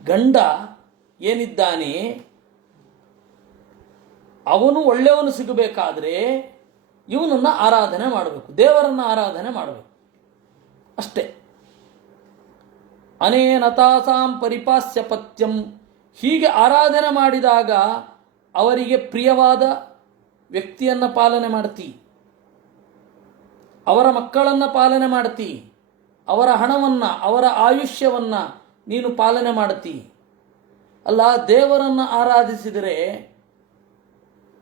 ಗಂಡ ಏನಿದ್ದಾನೆ ಅವನು ಒಳ್ಳೆಯವನು ಸಿಗಬೇಕಾದ್ರೆ ಇವನನ್ನು ಆರಾಧನೆ ಮಾಡಬೇಕು, ದೇವರನ್ನು ಆರಾಧನೆ ಮಾಡಬೇಕು ಅಷ್ಟೇ. ಅನೇನ ತಾಸಾಂ ಪರಿಪಾಸ್ಯ ಪತ್ಯಂ, ಹೀಗೆ ಆರಾಧನೆ ಮಾಡಿದಾಗ ಅವರಿಗೆ ಪ್ರಿಯವಾದ ವ್ಯಕ್ತಿಯನ್ನು ಪಾಲನೆ ಮಾಡ್ತಿ, ಅವರ ಮಕ್ಕಳನ್ನು ಪಾಲನೆ ಮಾಡ್ತಿ, ಅವರ ಹಣವನ್ನು ಅವರ ಆಯುಷ್ಯವನ್ನು ನೀನು ಪಾಲನೆ ಮಾಡ್ತಿ. ಅಲ್ಲ, ದೇವರನ್ನು ಆರಾಧಿಸಿದರೆ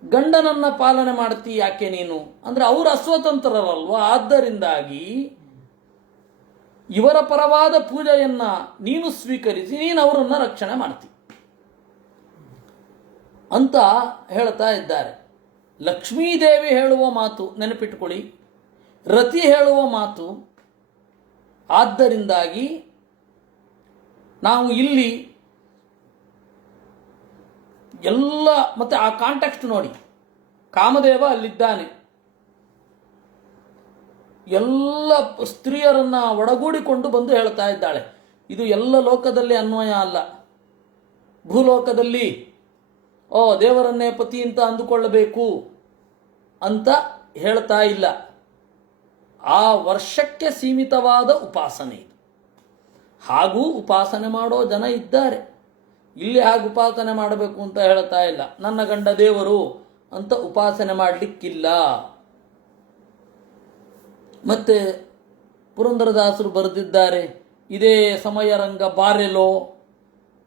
ಗಂಡನನ್ನು ಪಾಲನೆ ಮಾಡ್ತಿ ಯಾಕೆ ನೀನು? ಅಂದರೆ ಅವರು ಅಸ್ವತಂತ್ರರಲ್ವ, ಆದ್ದರಿಂದಾಗಿ ಇವರ ಪರವಾದ ಪೂಜೆಯನ್ನ ನೀನು ಸ್ವೀಕರಿಸಿ ನೀನು ಅವರನ್ನು ರಕ್ಷಣೆ ಮಾಡ್ತಿ ಅಂತ ಹೇಳ್ತಾ ಇದ್ದಾರೆ. ಲಕ್ಷ್ಮೀದೇವಿ ಹೇಳುವ ಮಾತು ನೆನಪಿಟ್ಟುಕೊಳ್ಳಿ, ರತಿ ಹೇಳುವ ಮಾತು. ಆದ್ದರಿಂದಾಗಿ ನಾವು ಇಲ್ಲಿ ಎಲ್ಲ ಮತ್ತೆ ಆ ಕಾಂಟೆಕ್ಸ್ಟ್ ನೋಡಿ, ಕಾಮದೇವ ಅಲ್ಲಿದ್ದಾನೆ, ಎಲ್ಲ ಸ್ತ್ರೀಯರನ್ನ ಒಡಗೂಡಿಕೊಂಡು ಬಂದು ಹೇಳ್ತಾ ಇದ್ದಾಳೆ. ಇದು ಎಲ್ಲ ಲೋಕದಲ್ಲಿ ಅನ್ವಯ ಅಲ್ಲ. ಭೂಲೋಕದಲ್ಲಿ ದೇವರನ್ನೇ ಪತಿ ಅಂತ ಅಂದುಕೊಳ್ಳಬೇಕು ಅಂತ ಹೇಳ್ತಾ ಇಲ್ಲ. ಆ ವರ್ಷಕ್ಕೆ ಸೀಮಿತವಾದ ಉಪಾಸನೆ ಇದು. ಹಾಗೂ ಉಪಾಸನೆ ಮಾಡೋ ಜನ ಇದ್ದಾರೆ. ಇಲ್ಲಿ ಹಾಗೆ ಉಪಾಸನೆ ಮಾಡಬೇಕು ಅಂತ ಹೇಳ್ತಾ ಇಲ್ಲ. ನನ್ನ ಗಂಡ ದೇವರು ಅಂತ ಉಪಾಸನೆ ಮಾಡಲಿಕ್ಕಿಲ್ಲ. ಮತ್ತೆ ಪುರಂದರದಾಸರು ಬರೆದಿದ್ದಾರೆ, ಇದೇ ಸಮಯರಂಗ ಬಾರೆಲೋ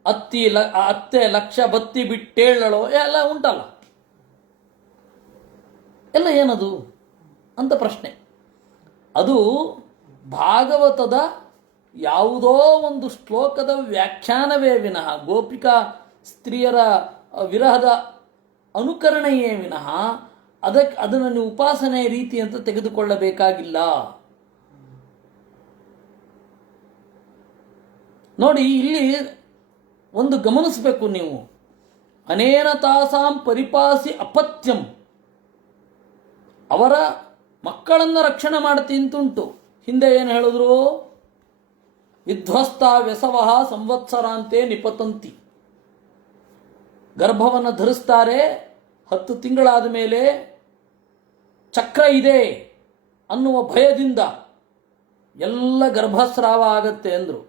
ಅತ್ತೆ ಲಕ್ಷ ಬತ್ತಿ ಬಿಟ್ಟೇಳೋ ಎಲ್ಲ ಉಂಟಲ್ಲ, ಎಲ್ಲ ಏನದು ಅಂತ ಪ್ರಶ್ನೆ. ಅದು ಭಾಗವತದ ಯಾವುದೋ ಒಂದು ಶ್ಲೋಕದ ವ್ಯಾಖ್ಯಾನವೇ ವಿನಃ, ಗೋಪಿಕಾ ವಿರಹದ ಅನುಕರಣೆಯೇ ವಿನಃ ಅದನ್ನು ನೀವು ಉಪಾಸನೆ ರೀತಿ ಅಂತ ತೆಗೆದುಕೊಳ್ಳಬೇಕಾಗಿಲ್ಲ. ನೋಡಿ, ಇಲ್ಲಿ ಒಂದು ಗಮನಿಸಬೇಕು ನೀವು. ಅನೇನ ತಾಸಾಂ ಪರಿಪಾಸಿ ಅಪತ್ಯಂ, ಅವರ ಮಕ್ಕಳನ್ನು ರಕ್ಷಣೆ ಮಾಡ್ತಿಂತುಂಟು. ಹಿಂದೆ ಏನು ಹೇಳಿದ್ರು? ವಿಧ್ವಸ್ತ ವ್ಯಸವಃ ಸಂವತ್ಸರಾಂತೆ ನಿಪತಂತಿ. ಗರ್ಭವನ್ನು ಧರಿಸ್ತಾರೆ, 10 ತಿಂಗಳಾದ ಮೇಲೆ ಚಕ್ರ ಇದೆ ಅನ್ನುವ ಭಯದಿಂದ ಎಲ್ಲ ಗರ್ಭಸ್ರಾವ ಆಗತ್ತೆ ಅಂದರು.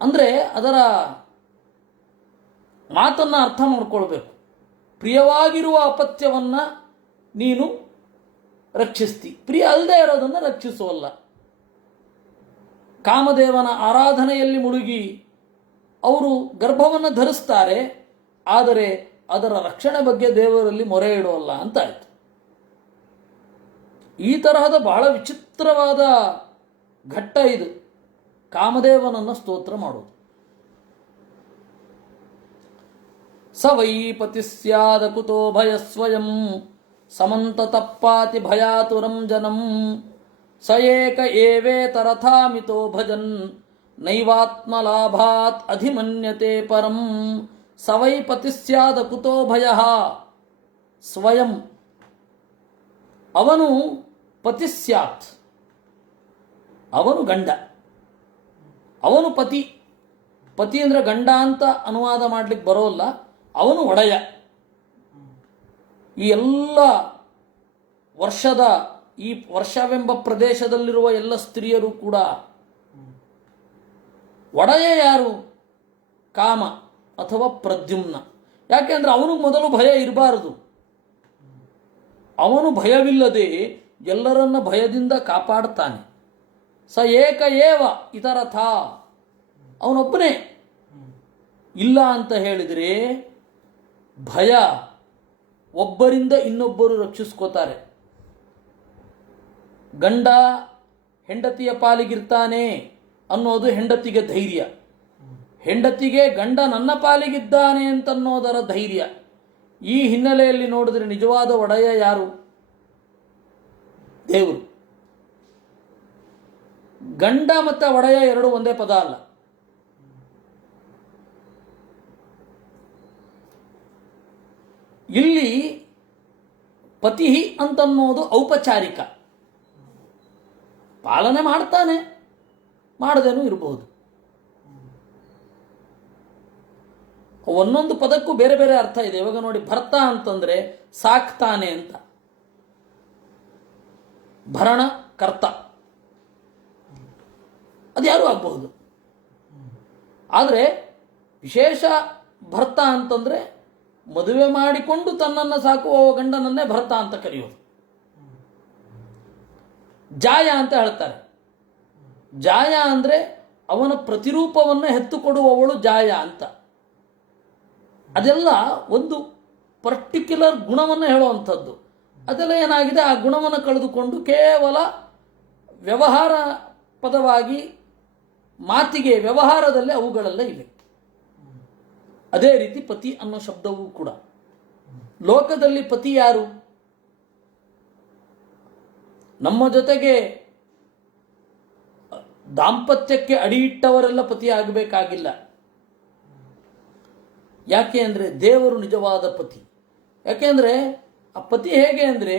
ಅಂದರೆ ಅದರ ಮಾತನ್ನು ಅರ್ಥ ಮಾಡ್ಕೊಳ್ಬೇಕು. ಪ್ರಿಯವಾಗಿರುವ ಅಪತ್ಯವನ್ನು ನೀನು ರಕ್ಷಿಸ್ತಿ, ಪ್ರಿಯ ಅಲ್ಲದೆ ಇರೋದನ್ನು ರಕ್ಷಿಸುವಲ್ಲ. ಕಾಮದೇವನ ಆರಾಧನೆಯಲ್ಲಿ ಮುಳುಗಿ ಅವರು ಗರ್ಭವನ್ನು ಧರಿಸ್ತಾರೆ, ಆದರೆ ಅದರ ರಕ್ಷಣೆ ಬಗ್ಗೆ ದೇವರಲ್ಲಿ ಮೊರೆ ಇಡುವಲ್ಲ ಅಂತಾಯ್ತು. ಈ ತರಹದ ಬಹಳ ವಿಚಿತ್ರವಾದ ಘಟ್ಟ ಇದು, ಕಾಮದೇವನನ್ನು ಸ್ತೋತ್ರ ಮಾಡೋದು. ಸ ವೈ ಪತಿ ಸ್ಯಾದ ಕುತೋ ಭಯ ಸ್ವಯಂ ಸಮಂತ ತಪ್ಪಾತಿ ಭಯಾತುರಂ ಜನಂ ಸ ಏಕ ಏವೇತರಥಾಮಿತೋ ಭಜನ್ ನೈವಾತ್ಮಲಾಭಾತ್ ಅಧಿಮನ್ಯತೆ ಪರಂ. ಸ ವೈ ಪತಿ ಸ್ಯಾದ ಕುತೋ ಭಯ ಸ್ವಯಂ, ಅವನು ಪತಿ ಸ್ಯಾತ್, ಅವನು ಗಂಡ, ಅವನು ಪತಿ. ಪತಿ ಅಂದರೆ ಗಂಡ ಅಂತ ಅನುವಾದ ಮಾಡಲಿಕ್ಕೆ ಬರೋಲ್ಲ, ಅವನು ಒಡೆಯ. ಈ ಎಲ್ಲ ಈ ವರ್ಷವೆಂಬ ಪ್ರದೇಶದಲ್ಲಿರುವ ಎಲ್ಲ ಸ್ತ್ರೀಯರು ಕೂಡ ಒಡೆಯ ಯಾರು? ಕಾಮ ಅಥವಾ ಪ್ರದ್ಯುಮ್ನ. ಯಾಕೆಂದ್ರೆ ಅವನು ಮೊದಲು ಭಯ ಇರಬಾರದು. ಅವನು ಭಯವಿಲ್ಲದೆ ಎಲ್ಲರನ್ನ ಭಯದಿಂದ ಕಾಪಾಡ್ತಾನೆ. ಸ ಏಕ ಏವ ಇತರಥ, ಅವನೊಬ್ಬನೇ. ಇಲ್ಲ ಅಂತ ಹೇಳಿದರೆ ಭಯ, ಒಬ್ಬರಿಂದ ಇನ್ನೊಬ್ಬರು ರಕ್ಷಿಸ್ಕೋತಾರೆ. ಗಂಡ ಹೆಂಡತಿಯ ಪಾಲಿಗಿರ್ತಾನೆ ಅನ್ನೋದು ಹೆಂಡತಿಗೆ ಧೈರ್ಯ, ಹೆಂಡತಿಗೆ ಗಂಡ ನನ್ನ ಪಾಲಿಗಿದ್ದಾನೆ ಅಂತನ್ನೋದರ ಧೈರ್ಯ. ಈ ಹಿನ್ನೆಲೆಯಲ್ಲಿ ನೋಡಿದ್ರೆ ನಿಜವಾದ ಒಡೆಯ ಯಾರು? ದೇವರು. ಗಂಡ ಮತ್ತು ಒಡೆಯ ಎರಡು ಒಂದೇ ಪದ ಅಲ್ಲ. ಇಲ್ಲಿ ಪತಿ ಅಂತನ್ನೋದು ಔಪಚಾರಿಕ, ಪಾಲನೆ ಮಾಡ್ತಾನೆ, ಮಾಡದೇನೂ ಇರಬಹುದು. ಒಂದೊಂದು ಪದಕ್ಕೂ ಬೇರೆ ಬೇರೆ ಅರ್ಥ ಇದೆ. ಇವಾಗ ನೋಡಿ, ಭರ್ತ ಅಂತಂದ್ರೆ ಸಾಕ್ತಾನೆ ಅಂತ, ಭರಣ ಕರ್ತ, ಅದ್ಯಾರೂ ಆಗಬಹುದು. ಆದರೆ ವಿಶೇಷ ಭರ್ತ ಅಂತಂದ್ರೆ ಮದುವೆ ಮಾಡಿಕೊಂಡು ತನ್ನನ್ನು ಸಾಕುವ ಗಂಡನನ್ನೇ ಭರ್ತ ಅಂತ ಕರೆಯೋದು. ಜಾಯ ಅಂತ ಹೇಳ್ತಾರೆ. ಜಾಯ ಅಂದ್ರೆ ಅವನ ಪ್ರತಿರೂಪವನ್ನು ಹೆತ್ತುಕೊಡುವವಳು ಜಾಯ ಅಂತ. ಅದೆಲ್ಲ ಒಂದು ಪರ್ಟಿಕ್ಯುಲರ್ ಗುಣವನ್ನು ಹೇಳುವಂಥದ್ದು. ಅದೆಲ್ಲ ಏನಾಗಿದೆ, ಆ ಗುಣವನ್ನು ಕಳೆದುಕೊಂಡು ಕೇವಲ ವ್ಯವಹಾರ ಪದವಾಗಿ ಮಾತಿಗೆ ವ್ಯವಹಾರದಲ್ಲೇ ಅವುಗಳೆಲ್ಲ ಇವೆ. ಅದೇ ರೀತಿ ಪತಿ ಅನ್ನೋ ಶಬ್ದವೂ ಕೂಡ. ಲೋಕದಲ್ಲಿ ಪತಿ ಯಾರು? ನಮ್ಮ ಜೊತೆಗೆ ದಾಂಪತ್ಯಕ್ಕೆ ಅಡಿಯಿಟ್ಟವರೆಲ್ಲ ಪತಿ ಆಗಬೇಕಾಗಿಲ್ಲ. ಯಾಕೆ ಅಂದರೆ ದೇವರು ನಿಜವಾದ ಪತಿ. ಯಾಕೆಂದರೆ ಆ ಪತಿ ಹೇಗೆ ಅಂದರೆ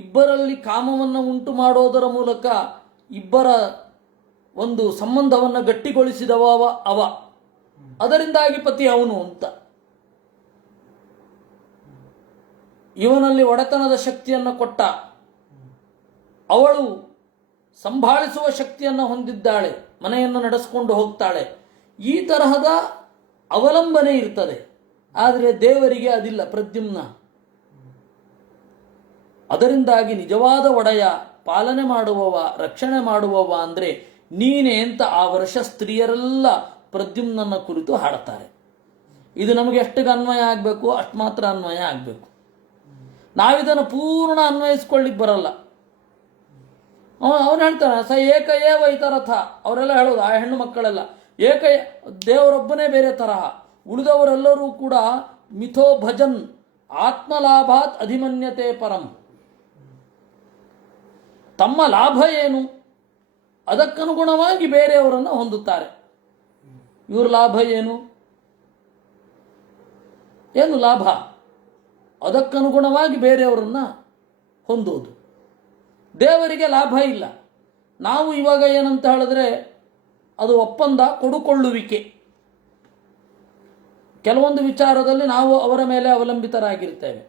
ಇಬ್ಬರಲ್ಲಿ ಕಾಮವನ್ನು ಉಂಟು ಮಾಡೋದರ ಮೂಲಕ ಇಬ್ಬರ ಒಂದು ಸಂಬಂಧವನ್ನು ಗಟ್ಟಿಗೊಳಿಸಿದವ ಅವ, ಅದರಿಂದಾಗಿ ಪತಿ ಅವನು ಅಂತ. ಇವನಲ್ಲಿ ಒಡೆತನದ ಶಕ್ತಿಯನ್ನು ಕೊಟ್ಟ, ಅವಳು ಸಂಭಾಳಿಸುವ ಶಕ್ತಿಯನ್ನು ಹೊಂದಿದ್ದಾಳೆ, ಮನೆಯನ್ನು ನಡೆಸಿಕೊಂಡು ಹೋಗ್ತಾಳೆ. ಈ ತರಹದ ಅವಲಂಬನೆ ಇರ್ತದೆ. ಆದರೆ ದೇವರಿಗೆ ಅದಿಲ್ಲ, ಪ್ರದ್ಯುಮ್ನ. ಅದರಿಂದಾಗಿ ನಿಜವಾದ ಒಡೆಯ, ಪಾಲನೆ ಮಾಡುವವ, ರಕ್ಷಣೆ ಮಾಡುವವ ಅಂದರೆ ನೀನೇ ಅಂತ ಆ ವರ್ಷ ಸ್ತ್ರೀಯರೆಲ್ಲ ಪ್ರದ್ಯುಮ್ನನ್ನ ಕುರಿತು ಹಾಡುತ್ತಾರೆ. ಇದು ನಮಗೆ ಎಷ್ಟಿಗೆ ಅನ್ವಯ ಆಗಬೇಕು ಅಷ್ಟು ಮಾತ್ರ ಅನ್ವಯ ಆಗಬೇಕು. ನಾವಿದನ್ನು ಪೂರ್ಣ ಅನ್ವಯಿಸ್ಕೊಳ್ಳಿಕ್ಕೆ ಬರಲ್ಲ. ಅವನು ಹೇಳ್ತಾನೆ ಸ ಏಕ ಏವ ಇತರಥ. ಅವರೆಲ್ಲ ಹೇಳೋದು, ಆ ಹೆಣ್ಣು ಮಕ್ಕಳೆಲ್ಲ ಏಕ, ದೇವರೊಬ್ಬನೇ ಬೇರೆ ತರಹ, ಉಳಿದವರೆಲ್ಲರೂ ಕೂಡ ಮಿಥೋ ಭಜನ್ ಆತ್ಮಲಾಭಾತ್ ಅಧಿಮನ್ಯತೆ ಪರಂ. ತಮ್ಮ ಲಾಭ ಏನು ಅದಕ್ಕನುಗುಣವಾಗಿ ಬೇರೆಯವರನ್ನು ಹೊಂದುತ್ತಾರೆ. ಇವ್ರ ಲಾಭ ಏನು? ಏನು ಲಾಭ? ಅದಕ್ಕನುಗುಣವಾಗಿ ಬೇರೆಯವರನ್ನ ಹೊಂದೋದು. ದೇವರಿಗೆ ಲಾಭ ಇಲ್ಲ. ನಾವು ಇವಾಗ ಏನಂತ ಹೇಳಿದ್ರೆ ಅದು ಒಪ್ಪಂದ, ಕೊಡುಕೊಳ್ಳುವಿಕೆ. ಕೆಲವೊಂದು ವಿಚಾರದಲ್ಲಿ ನಾವು ಅವರ ಮೇಲೆ ಅವಲಂಬಿತರಾಗಿರ್ತೇವೆ,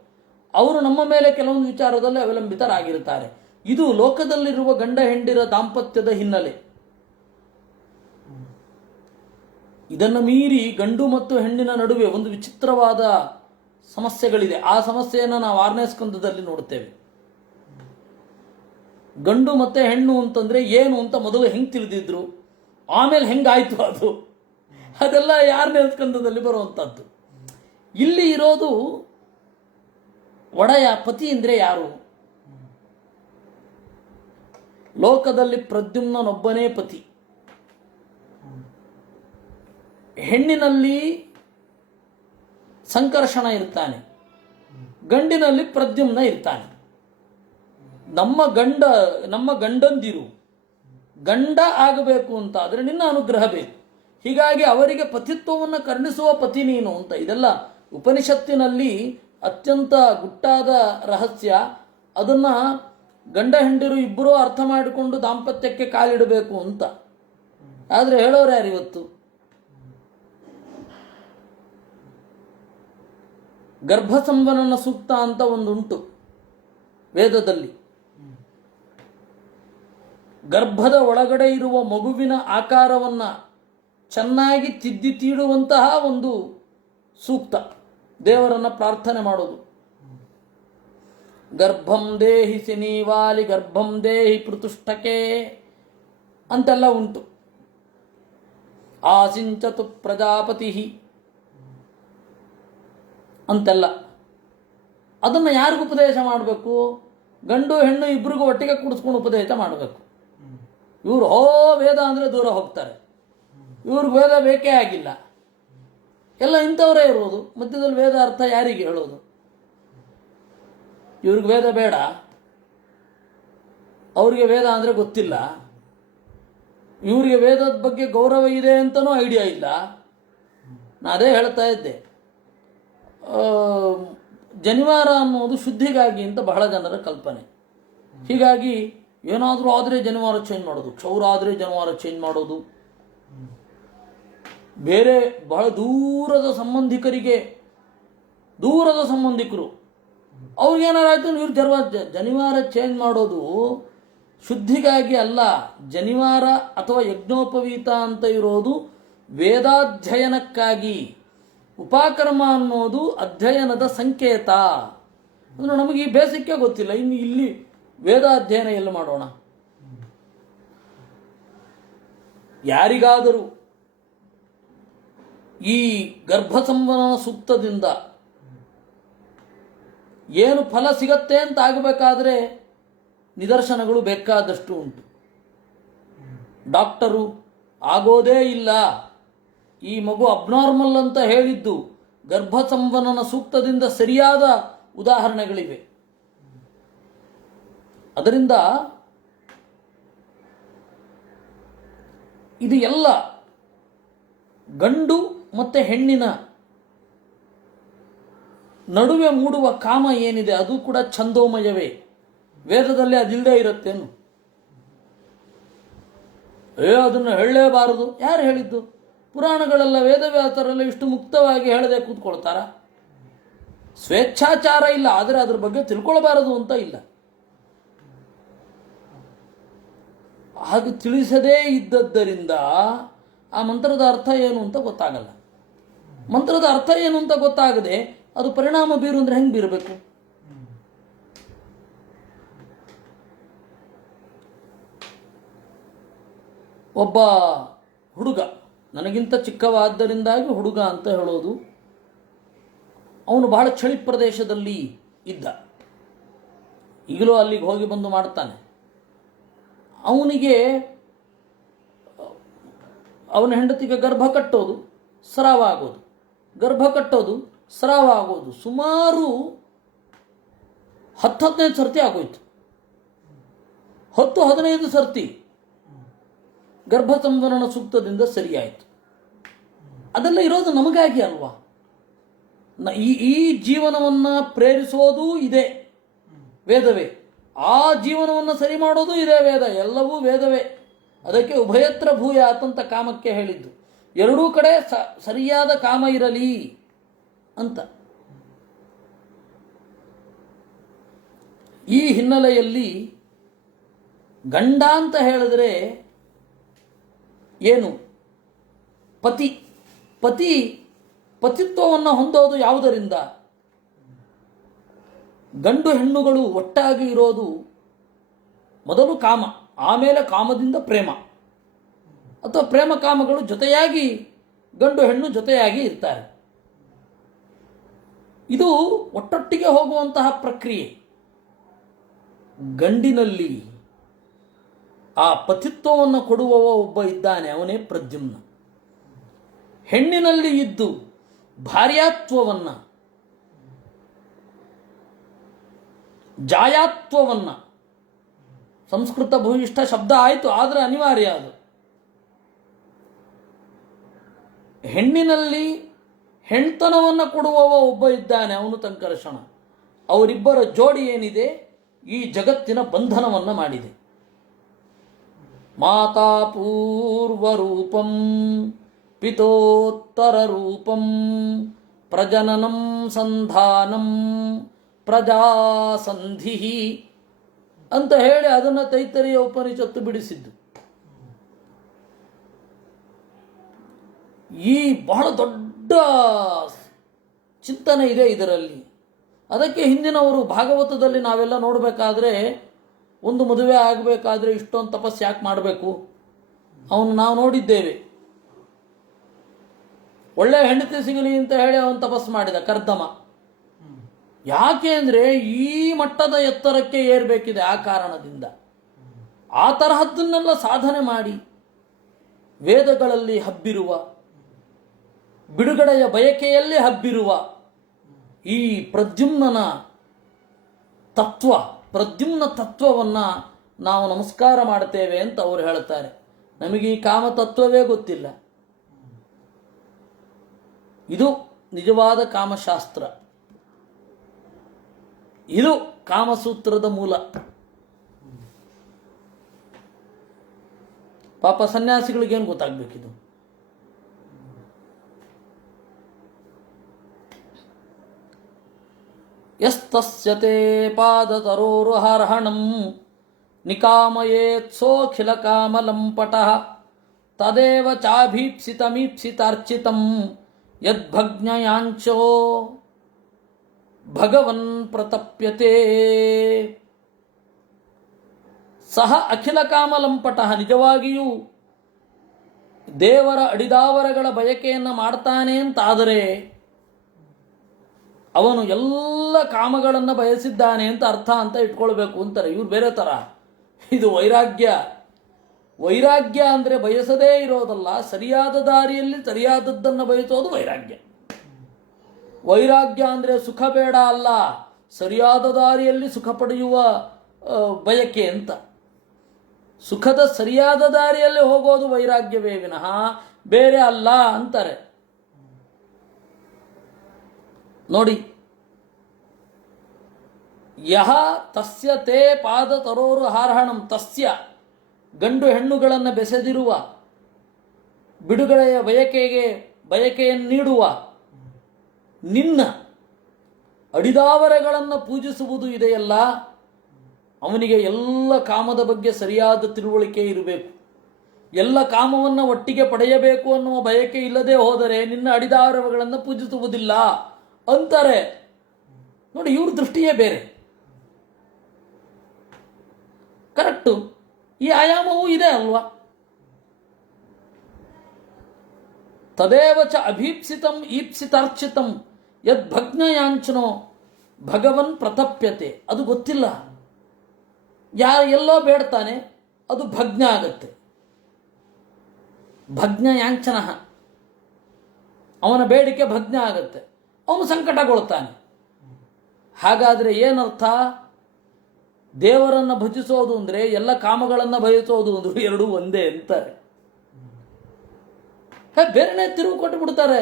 ಅವರು ನಮ್ಮ ಮೇಲೆ ಕೆಲವೊಂದು ವಿಚಾರದಲ್ಲಿ ಅವಲಂಬಿತರಾಗಿರ್ತಾರೆ. ಇದು ಲೋಕದಲ್ಲಿರುವ ಗಂಡ ಹೆಂಡಿರ ದಾಂಪತ್ಯದ ಹಿನ್ನೆಲೆ. ಇದನ್ನು ಮೀರಿ ಗಂಡು ಮತ್ತು ಹೆಣ್ಣಿನ ನಡುವೆ ಒಂದು ವಿಚಿತ್ರವಾದ ಸಮಸ್ಯೆಗಳಿದೆ. ಆ ಸಮಸ್ಯೆಯನ್ನು ನಾವು 6ನೇ ಸ್ಕಂದದಲ್ಲಿ ನೋಡುತ್ತೇವೆ. ಗಂಡು ಮತ್ತೆ ಹೆಣ್ಣು ಅಂತಂದ್ರೆ ಏನು ಅಂತ ಮೊದಲು ಹೆಂಗೆ ತಿಳಿದಿದ್ರು, ಆಮೇಲೆ ಹೆಂಗಾಯ್ತು ಅದು, ಅದೆಲ್ಲ 6ನೇ ಸ್ಕಂದದಲ್ಲಿ ಬರುವಂಥದ್ದು. ಇಲ್ಲಿ ಇರೋದು ಒಡೆಯ, ಪತಿ ಅಂದ್ರೆ ಯಾರು? ಲೋಕದಲ್ಲಿ ಪ್ರದ್ಯುಮ್ನನೊಬ್ಬನೇ ಪತಿ. ಹೆಣ್ಣಿನಲ್ಲಿ ಸಂಕರ್ಷಣ ಇರ್ತಾನೆ, ಗಂಡಿನಲ್ಲಿ ಪ್ರದ್ಯುಮ್ನ ಇರ್ತಾನೆ. ನಮ್ಮ ಗಂಡಂದಿರು ಗಂಡ ಆಗಬೇಕು ಅಂತ ಆದರೆ ನಿನ್ನ ಅನುಗ್ರಹ ಬೇಕು. ಹೀಗಾಗಿ ಅವರಿಗೆ ಪತಿತ್ವವನ್ನು ಕರುಣಿಸುವ ಪತಿ ನೀನು ಅಂತ. ಇದೆಲ್ಲ ಉಪನಿಷತ್ತಿನಲ್ಲಿ ಅತ್ಯಂತ ಗುಟ್ಟಾದ ರಹಸ್ಯ. ಅದನ್ನ ಗಂಡ ಹೆಂಡಿರು ಇಬ್ಬರೂ ಅರ್ಥ ಮಾಡಿಕೊಂಡು ದಾಂಪತ್ಯಕ್ಕೆ ಕಾಲಿಡಬೇಕು ಅಂತ. ಆದರೆ ಹೇಳೋರು ಯಾರು ಇವತ್ತು? ಗರ್ಭ ಸಂವನನ ಸೂಕ್ತ ಅಂತ ಒಂದುಂಟು ವೇದದಲ್ಲಿ. ಗರ್ಭದ ಒಳಗಡೆ ಇರುವ ಮಗುವಿನ ಆಕಾರವನ್ನು ಚೆನ್ನಾಗಿ ತಿದ್ದಿ ತೀಡುವಂತಹ ಒಂದು ಸೂಕ್ತ, ದೇವರನ್ನ ಪ್ರಾರ್ಥನೆ ಮಾಡೋದು. ಗರ್ಭಂ ದೇಹಿ ಸಿನೀವಾಲಿ ಗರ್ಭಂ ದೇಹಿ ಪೃತುಷ್ಠಕೆ ಅಂತೆಲ್ಲ ಉಂಟು. ಆಸಿಂಚತು ಪ್ರಜಾಪತಿ ಅಂತೆಲ್ಲ. ಅದನ್ನು ಯಾರಿಗೂ ಉಪದೇಶ ಮಾಡಬೇಕು? ಗಂಡು ಹೆಣ್ಣು ಇಬ್ಬರಿಗೂ ಒಟ್ಟಿಗೆ ಕೂಡಿಸ್ಕೊಂಡು ಉಪದೇಶ ಮಾಡಬೇಕು. ಇವರು ವೇದ ಅಂದರೆ ದೂರ ಹೋಗ್ತಾರೆ, ಇವ್ರಿಗೆ ವೇದ ಬೇಕೇ ಆಗಿಲ್ಲ. ಎಲ್ಲ ಇಂಥವರೇ ಇರೋದು. ಮಧ್ಯದಲ್ಲಿ ವೇದ ಅರ್ಥ ಯಾರಿಗೆ ಹೇಳೋದು? ಇವ್ರಿಗೆ ವೇದ ಬೇಡ, ಅವರಿಗೆ ವೇದ ಅಂದರೆ ಗೊತ್ತಿಲ್ಲ, ಇವರಿಗೆ ವೇದದ ಬಗ್ಗೆ ಗೌರವ ಇದೆ ಅಂತಲೂ ಐಡಿಯಾ ಇಲ್ಲ. ನಾನು ಅದೇ ಹೇಳ್ತಾ ಇದ್ದೆ, ಜನಿವಾರ ಅನ್ನೋದು ಶುದ್ಧಿಗಾಗಿ ಅಂತ ಬಹಳ ಜನರ ಕಲ್ಪನೆ. ಹೀಗಾಗಿ ಏನಾದರೂ ಆದರೆ ಜನಿವಾರ ಚೇಂಜ್ ಮಾಡೋದು, ಕ್ಷೌರ ಆದರೆ ಜನಿವಾರ ಚೇಂಜ್ ಮಾಡೋದು, ಬೇರೆ ಬಹಳ ದೂರದ ಸಂಬಂಧಿಕರು ಅವ್ರಿಗೇನಾರಾಯ್ತು ಇವ್ರು ಜನಿವಾರ ಚೇಂಜ್ ಮಾಡೋದು ಶುದ್ಧಿಗಾಗಿ ಅಲ್ಲ. ಜನಿವಾರ ಅಥವಾ ಯಜ್ಞೋಪವೀತ ಅಂತ ಇರೋದು ವೇದಾಧ್ಯಯನಕ್ಕಾಗಿ. ಉಪಕರ್ಮ ಅನ್ನೋದು ಅಧ್ಯಯನದ ಸಂಕೇತ. ಅಂದರೆ ನಮಗೆ ಈ ಬೇಸಿಕ್ಕೇ ಗೊತ್ತಿಲ್ಲ, ಇನ್ನು ಇಲ್ಲಿ ವೇದಾಧ್ಯಯನ ಎಲ್ಲಿ ಮಾಡೋಣ? ಯಾರಿಗಾದರೂ ಈ ಗರ್ಭಸಂವಹನ ಸೂಕ್ತದಿಂದ ಏನು ಫಲ ಸಿಗತ್ತೆ ಅಂತ ಆಗಬೇಕಾದ್ರೆ ನಿದರ್ಶನಗಳು ಬೇಕಾದಷ್ಟು ಉಂಟು. ಡಾಕ್ಟರು ಆಗೋದೇ ಇಲ್ಲ, ಈ ಮಗು ಅಬ್ನಾರ್ಮಲ್ ಅಂತ ಹೇಳಿದ್ದು ಗರ್ಭಸಂವಹನ ಸೂಕ್ತದಿಂದ ಸರಿಯಾದ ಉದಾಹರಣೆಗಳಿವೆ. ಅದರಿಂದ ಇದು ಎಲ್ಲ ಗಂಡು ಮತ್ತು ಹೆಣ್ಣಿನ ನಡುವೆ ಮೂಡುವ ಕಾಮ ಏನಿದೆ ಅದು ಕೂಡ ಛಂದೋಮಯವೇ. ವೇದದಲ್ಲಿ ಅದಿಲ್ಲದೆ ಇರುತ್ತೇನು? ಅದನ್ನು ಹೇಳಲೇಬಾರದು. ಯಾರು ಹೇಳಿದ್ದು? ಪುರಾಣಗಳೆಲ್ಲ ವೇದವ್ಯಾಸರೆಲ್ಲ ಇಷ್ಟು ಮುಕ್ತವಾಗಿ ಹೇಳದೆ ಕೂತ್ಕೊಳ್ತಾರ? ಸ್ವೇಚ್ಛಾಚಾರ ಇಲ್ಲ, ಆದರೆ ಅದ್ರ ಬಗ್ಗೆ ತಿಳ್ಕೊಳ್ಬಾರದು ಅಂತ ಇಲ್ಲ. ಹಾಗೆ ತಿಳಿಸದೇ ಇದ್ದದ್ದರಿಂದ ಆ ಮಂತ್ರದ ಅರ್ಥ ಏನು ಅಂತ ಗೊತ್ತಾಗಲ್ಲ. ಮಂತ್ರದ ಅರ್ಥ ಏನು ಅಂತ ಗೊತ್ತಾಗದೆ ಅದು ಪರಿಣಾಮ ಬೀರು ಅಂದ್ರೆ ಹೆಂಗೆ ಬೀರಬೇಕು? ಒಬ್ಬ ಹುಡುಗ, ನನಗಿಂತ ಚಿಕ್ಕವಾದ್ದರಿಂದಾಗಿ ಹುಡುಗ ಅಂತ ಹೇಳೋದು, ಅವನು ಬಹಳ ಚಳಿ ಪ್ರದೇಶದಲ್ಲಿ ಇದ್ದ. ಈಗಲೂ ಅಲ್ಲಿಗೆ ಹೋಗಿ ಬಂದು ಮಾಡ್ತಾನೆ. ಅವನಿಗೆ ಅವನ ಹೆಂಡತಿಗೆ ಗರ್ಭ ಕಟ್ಟೋದು, ಸ್ರಾವ ಆಗೋದು, ಗರ್ಭ ಕಟ್ಟೋದು, ಸ್ರಾವ ಆಗೋದು ಸುಮಾರು 10-15 ಸರ್ತಿ ಆಗೋಯ್ತು. 10-15 ಸರ್ತಿ ಗರ್ಭ ಸಂವಹನ ಸೂಕ್ತದಿಂದ ಸರಿಯಾಯಿತು. ಅದೆಲ್ಲ ಇರೋದು ನಮಗಾಗಿ ಅಲ್ವಾ? ಈ ಜೀವನವನ್ನು ಪ್ರೇರಿಸೋದು ಇದೆ ವೇದವೇ, ಆ ಜೀವನವನ್ನು ಸರಿ ಮಾಡೋದು ಇದೆ ವೇದ. ಎಲ್ಲವೂ ವೇದವೇ. ಅದಕ್ಕೆ ಉಭಯತ್ರ ಭೂಯಾತ್ ಅಂತ ಕಾಮಕ್ಕೆ ಹೇಳಿದ್ದು. ಎರಡೂ ಕಡೆ ಸರಿಯಾದ ಕಾಮ ಇರಲಿ ಅಂತ. ಈ ಹಿನ್ನೆಲೆಯಲ್ಲಿ ಗಂಡ ಅಂತ ಹೇಳಿದ್ರೆ ಏನು? ಪತಿತ್ವವನ್ನು ಹೊಂದೋದು ಯಾವುದರಿಂದ? ಗಂಡು ಹೆಣ್ಣುಗಳು ಒಟ್ಟಾಗಿ ಇರೋದು ಮೊದಲು ಕಾಮ, ಆಮೇಲೆ ಕಾಮದಿಂದ ಪ್ರೇಮ, ಅಥವಾ ಪ್ರೇಮ ಕಾಮಗಳು ಜೊತೆಯಾಗಿ ಗಂಡು ಹೆಣ್ಣು ಜೊತೆಯಾಗಿ ಇರ್ತಾರೆ. ಇದು ಒಟ್ಟೊಟ್ಟಿಗೆ ಹೋಗುವಂತಹ ಪ್ರಕ್ರಿಯೆ. ಗಂಡಿನಲ್ಲಿ ಆ ಪತಿತ್ವವನ್ನು ಕೊಡುವವ ಒಬ್ಬ ಇದ್ದಾನೆ, ಅವನೇ ಪ್ರದ್ಯುಮ್ನ. ಹೆಣ್ಣಿನಲ್ಲಿ ಇದ್ದು ಭಾರ್ಯಾತ್ವವನ್ನು, ಜಾಯಾತ್ವವನ್ನು, ಸಂಸ್ಕೃತ ಭೂಯಿಷ್ಠ ಶಬ್ದ ಆಯಿತು, ಆದರೆ ಅನಿವಾರ್ಯ ಅದು. ಹೆಣ್ಣಿನಲ್ಲಿ ಹೆಣ್ತನವನ್ನು ಕೊಡುವವ ಒಬ್ಬ ಇದ್ದಾನೆ, ಅವನು ತಂಕರ್ಷಣ. ಅವರಿಬ್ಬರ ಜೋಡಿ ಏನಿದೆ ಈ ಜಗತ್ತಿನ ಬಂಧನವನ್ನು ಮಾಡಿದೆ. ಮಾತಾ ಪೂರ್ವರೂಪಂ ಪಿತೋತ್ತರ ರೂಪಂ ಪ್ರಜನನಂ ಸಂಧಾನಂ ಪ್ರಜಾಸಂಧಿ ಅಂತ ಹೇಳಿ ಅದನ್ನು ತೈತರಿಯ ಉಪನಿಷತ್ತು ಬಿಡಿಸಿದ್ದು. ಈ ಬಹಳ ದೊಡ್ಡ ಚಿಂತನೆ ಇದೆ ಇದರಲ್ಲಿ. ಅದಕ್ಕೆ ಹಿಂದಿನವರು ಭಾಗವತದಲ್ಲಿ ನಾವೆಲ್ಲ ನೋಡಬೇಕಾದ್ರೆ, ಒಂದು ಮದುವೆ ಆಗಬೇಕಾದ್ರೆ ಇಷ್ಟೊಂದು ತಪಸ್ಸು ಯಾಕೆ ಮಾಡಬೇಕು? ನಾವು ನೋಡಿದ್ದೇವೆ. ಒಳ್ಳೆ ಹೆಂಡತಿ ಸಿಗಲಿ ಅಂತ ಹೇಳಿ ಅವನು ತಪಸ್ಸು ಮಾಡಿದ ಕರ್ದಮ. ಯಾಕೆ ಅಂದರೆ ಈ ಮಟ್ಟದ ಎತ್ತರಕ್ಕೆ ಏರಬೇಕಿದೆ ಆ ಕಾರಣದಿಂದ. ಆ ತರಹದ್ದನ್ನೆಲ್ಲ ಸಾಧನೆ ಮಾಡಿ ವೇದಗಳಲ್ಲಿ ಹಬ್ಬಿರುವ, ಬಿಡುಗಡೆಯ ಬಯಕೆಯಲ್ಲಿ ಹಬ್ಬಿರುವ ಈ ಪ್ರದ್ಯುಮ್ನ ತತ್ವವನ್ನು ನಾವು ನಮಸ್ಕಾರ ಮಾಡ್ತೇವೆ ಅಂತ ಅವರು ಹೇಳ್ತಾರೆ. ನಮಗೆ ಈ ಕಾಮ ತತ್ವವೇ ಗೊತ್ತಿಲ್ಲ. ಇದು ನಿಜವಾದ ಕಾಮಶಾಸ್ತ್ರ, ಇದು ಕಾಮಸೂತ್ರದ ಮೂಲ. ಪಾಪ ಸನ್ಯಾಸಿಗಳಿಗೇನು ಗೊತ್ತಾಗ್ಬೇಕಿದು? ಯಸ್ತಸ್ಯತೆ ಪಾದತರೋರುಹರ್ಹಣಂ ನಿಕಾಮಯೇತ್ಸೋಖಿಲ ಕಾಮಲಂಪಟಃ ತದೇವ ಚಾಭೀಪ್ಸಿತಮೀಪ್ಸಿತಾರ್ಚಿತಂ ಯದ್ಭಗ್ನಯಾಂಚೋ ಭಗವನ್ ಪ್ರತಪ್ಯತೆ. ಸಹ ಅಖಿಲ ಕಾಮಲಂಪಟಃ, ನಿಜವಾಗಿಯೂ ದೇವರ ಅಡಿದಾವರಗಳ ಬಯಕೆಯನ್ನು ಮಾಡ್ತಾನೆ ಅಂತಾದರೆ ಅವನು ಎಲ್ಲ ಕಾಮಗಳನ್ನು ಬಯಸಿದ್ದಾನೆ ಅಂತ ಅರ್ಥ ಅಂತ ಇಟ್ಕೊಳ್ಬೇಕು ಅಂತಾರೆ. ಇವ್ರು ಬೇರೆ ಥರ. ಇದು ವೈರಾಗ್ಯ. ವೈರಾಗ್ಯ ಅಂದರೆ ಬಯಸದೇ ಇರೋದಲ್ಲ, ಸರಿಯಾದ ದಾರಿಯಲ್ಲಿ ಸರಿಯಾದದ್ದನ್ನು ಬಯಸೋದು ವೈರಾಗ್ಯ. ವೈರಾಗ್ಯ ಅಂದರೆ ಸುಖ ಬೇಡ ಅಲ್ಲ, ಸರಿಯಾದ ದಾರಿಯಲ್ಲಿ ಸುಖ ಪಡೆಯುವ ಬಯಕೆ ಅಂತ. ಸುಖದ ಸರಿಯಾದ ದಾರಿಯಲ್ಲಿ ಹೋಗೋದು ವೈರಾಗ್ಯವೇ ವಿನಃ ಬೇರೆ ಅಲ್ಲ ಅಂತಾರೆ. ನೋಡಿ, ಯಹ ತಸ್ಯ ತೇ ಪಾದ ತರೋರು ಹಾರ್ಹಣಂ, ತಸ್ಯ ಗಂಡು ಹೆಣ್ಣುಗಳನ್ನು ಬೆಸೆದಿರುವ, ಬಿಡುಗಡೆಯ ಬಯಕೆಯನ್ನು ನೀಡುವ ನಿನ್ನ ಅಡಿದಾವರಗಳನ್ನು ಪೂಜಿಸುವುದು ಇದೆಯಲ್ಲ, ಅವನಿಗೆ ಎಲ್ಲ ಕಾಮದ ಬಗ್ಗೆ ಸರಿಯಾದ ತಿಳುವಳಿಕೆ ಇರಬೇಕು. ಎಲ್ಲ ಕಾಮವನ್ನು ಒಟ್ಟಿಗೆ ಪಡೆಯಬೇಕು ಅನ್ನುವ ಬಯಕೆ ಇಲ್ಲದೆ ಹೋದರೆ ನಿನ್ನ ಅಡಿದಾವರಗಳನ್ನು ಪೂಜಿಸುವುದಿಲ್ಲ ಅಂತಾರೆ. ನೋಡಿ, ಇವ್ರ ದೃಷ್ಟಿಯೇ ಬೇರೆ. ಕರೆಕ್ಟು, ಈ ಆಯಾಮವೂ ಇದೆ ಅಲ್ವಾ? ತದೇವ ಚ ಅಭೀಪ್ಸಿತಂ ಈಪ್ಸಿತಾರ್ಚಿತಂ ಯದ್ಭಗ್ನಯಾಂಚನೋ ಭಗವನ್ ಪ್ರತಪ್ಯತೆ. ಅದು ಗೊತ್ತಿಲ್ಲ, ಎಲ್ಲೋ ಬೇಡ್ತಾನೆ, ಅದು ಭಗ್ನ ಆಗತ್ತೆ. ಭಗ್ನಯಾಂಚನ, ಅವನ ಬೇಡಿಕೆ ಭಗ್ನ ಆಗತ್ತೆ, ಅವನು ಸಂಕಟಗೊಳ್ತಾನೆ. ಹಾಗಾದರೆ ಏನರ್ಥ? ದೇವರನ್ನು ಭಜಿಸೋದು ಅಂದರೆ ಎಲ್ಲ ಕಾಮಗಳನ್ನು ಬಯಸೋದು ಅಂದ್ರು ಎರಡೂ ಒಂದೇ ಅಂತಾರೆ. ಬೇರೆನೇ ತಿರುವು ಕೊಟ್ಟು ಬಿಡ್ತಾರೆ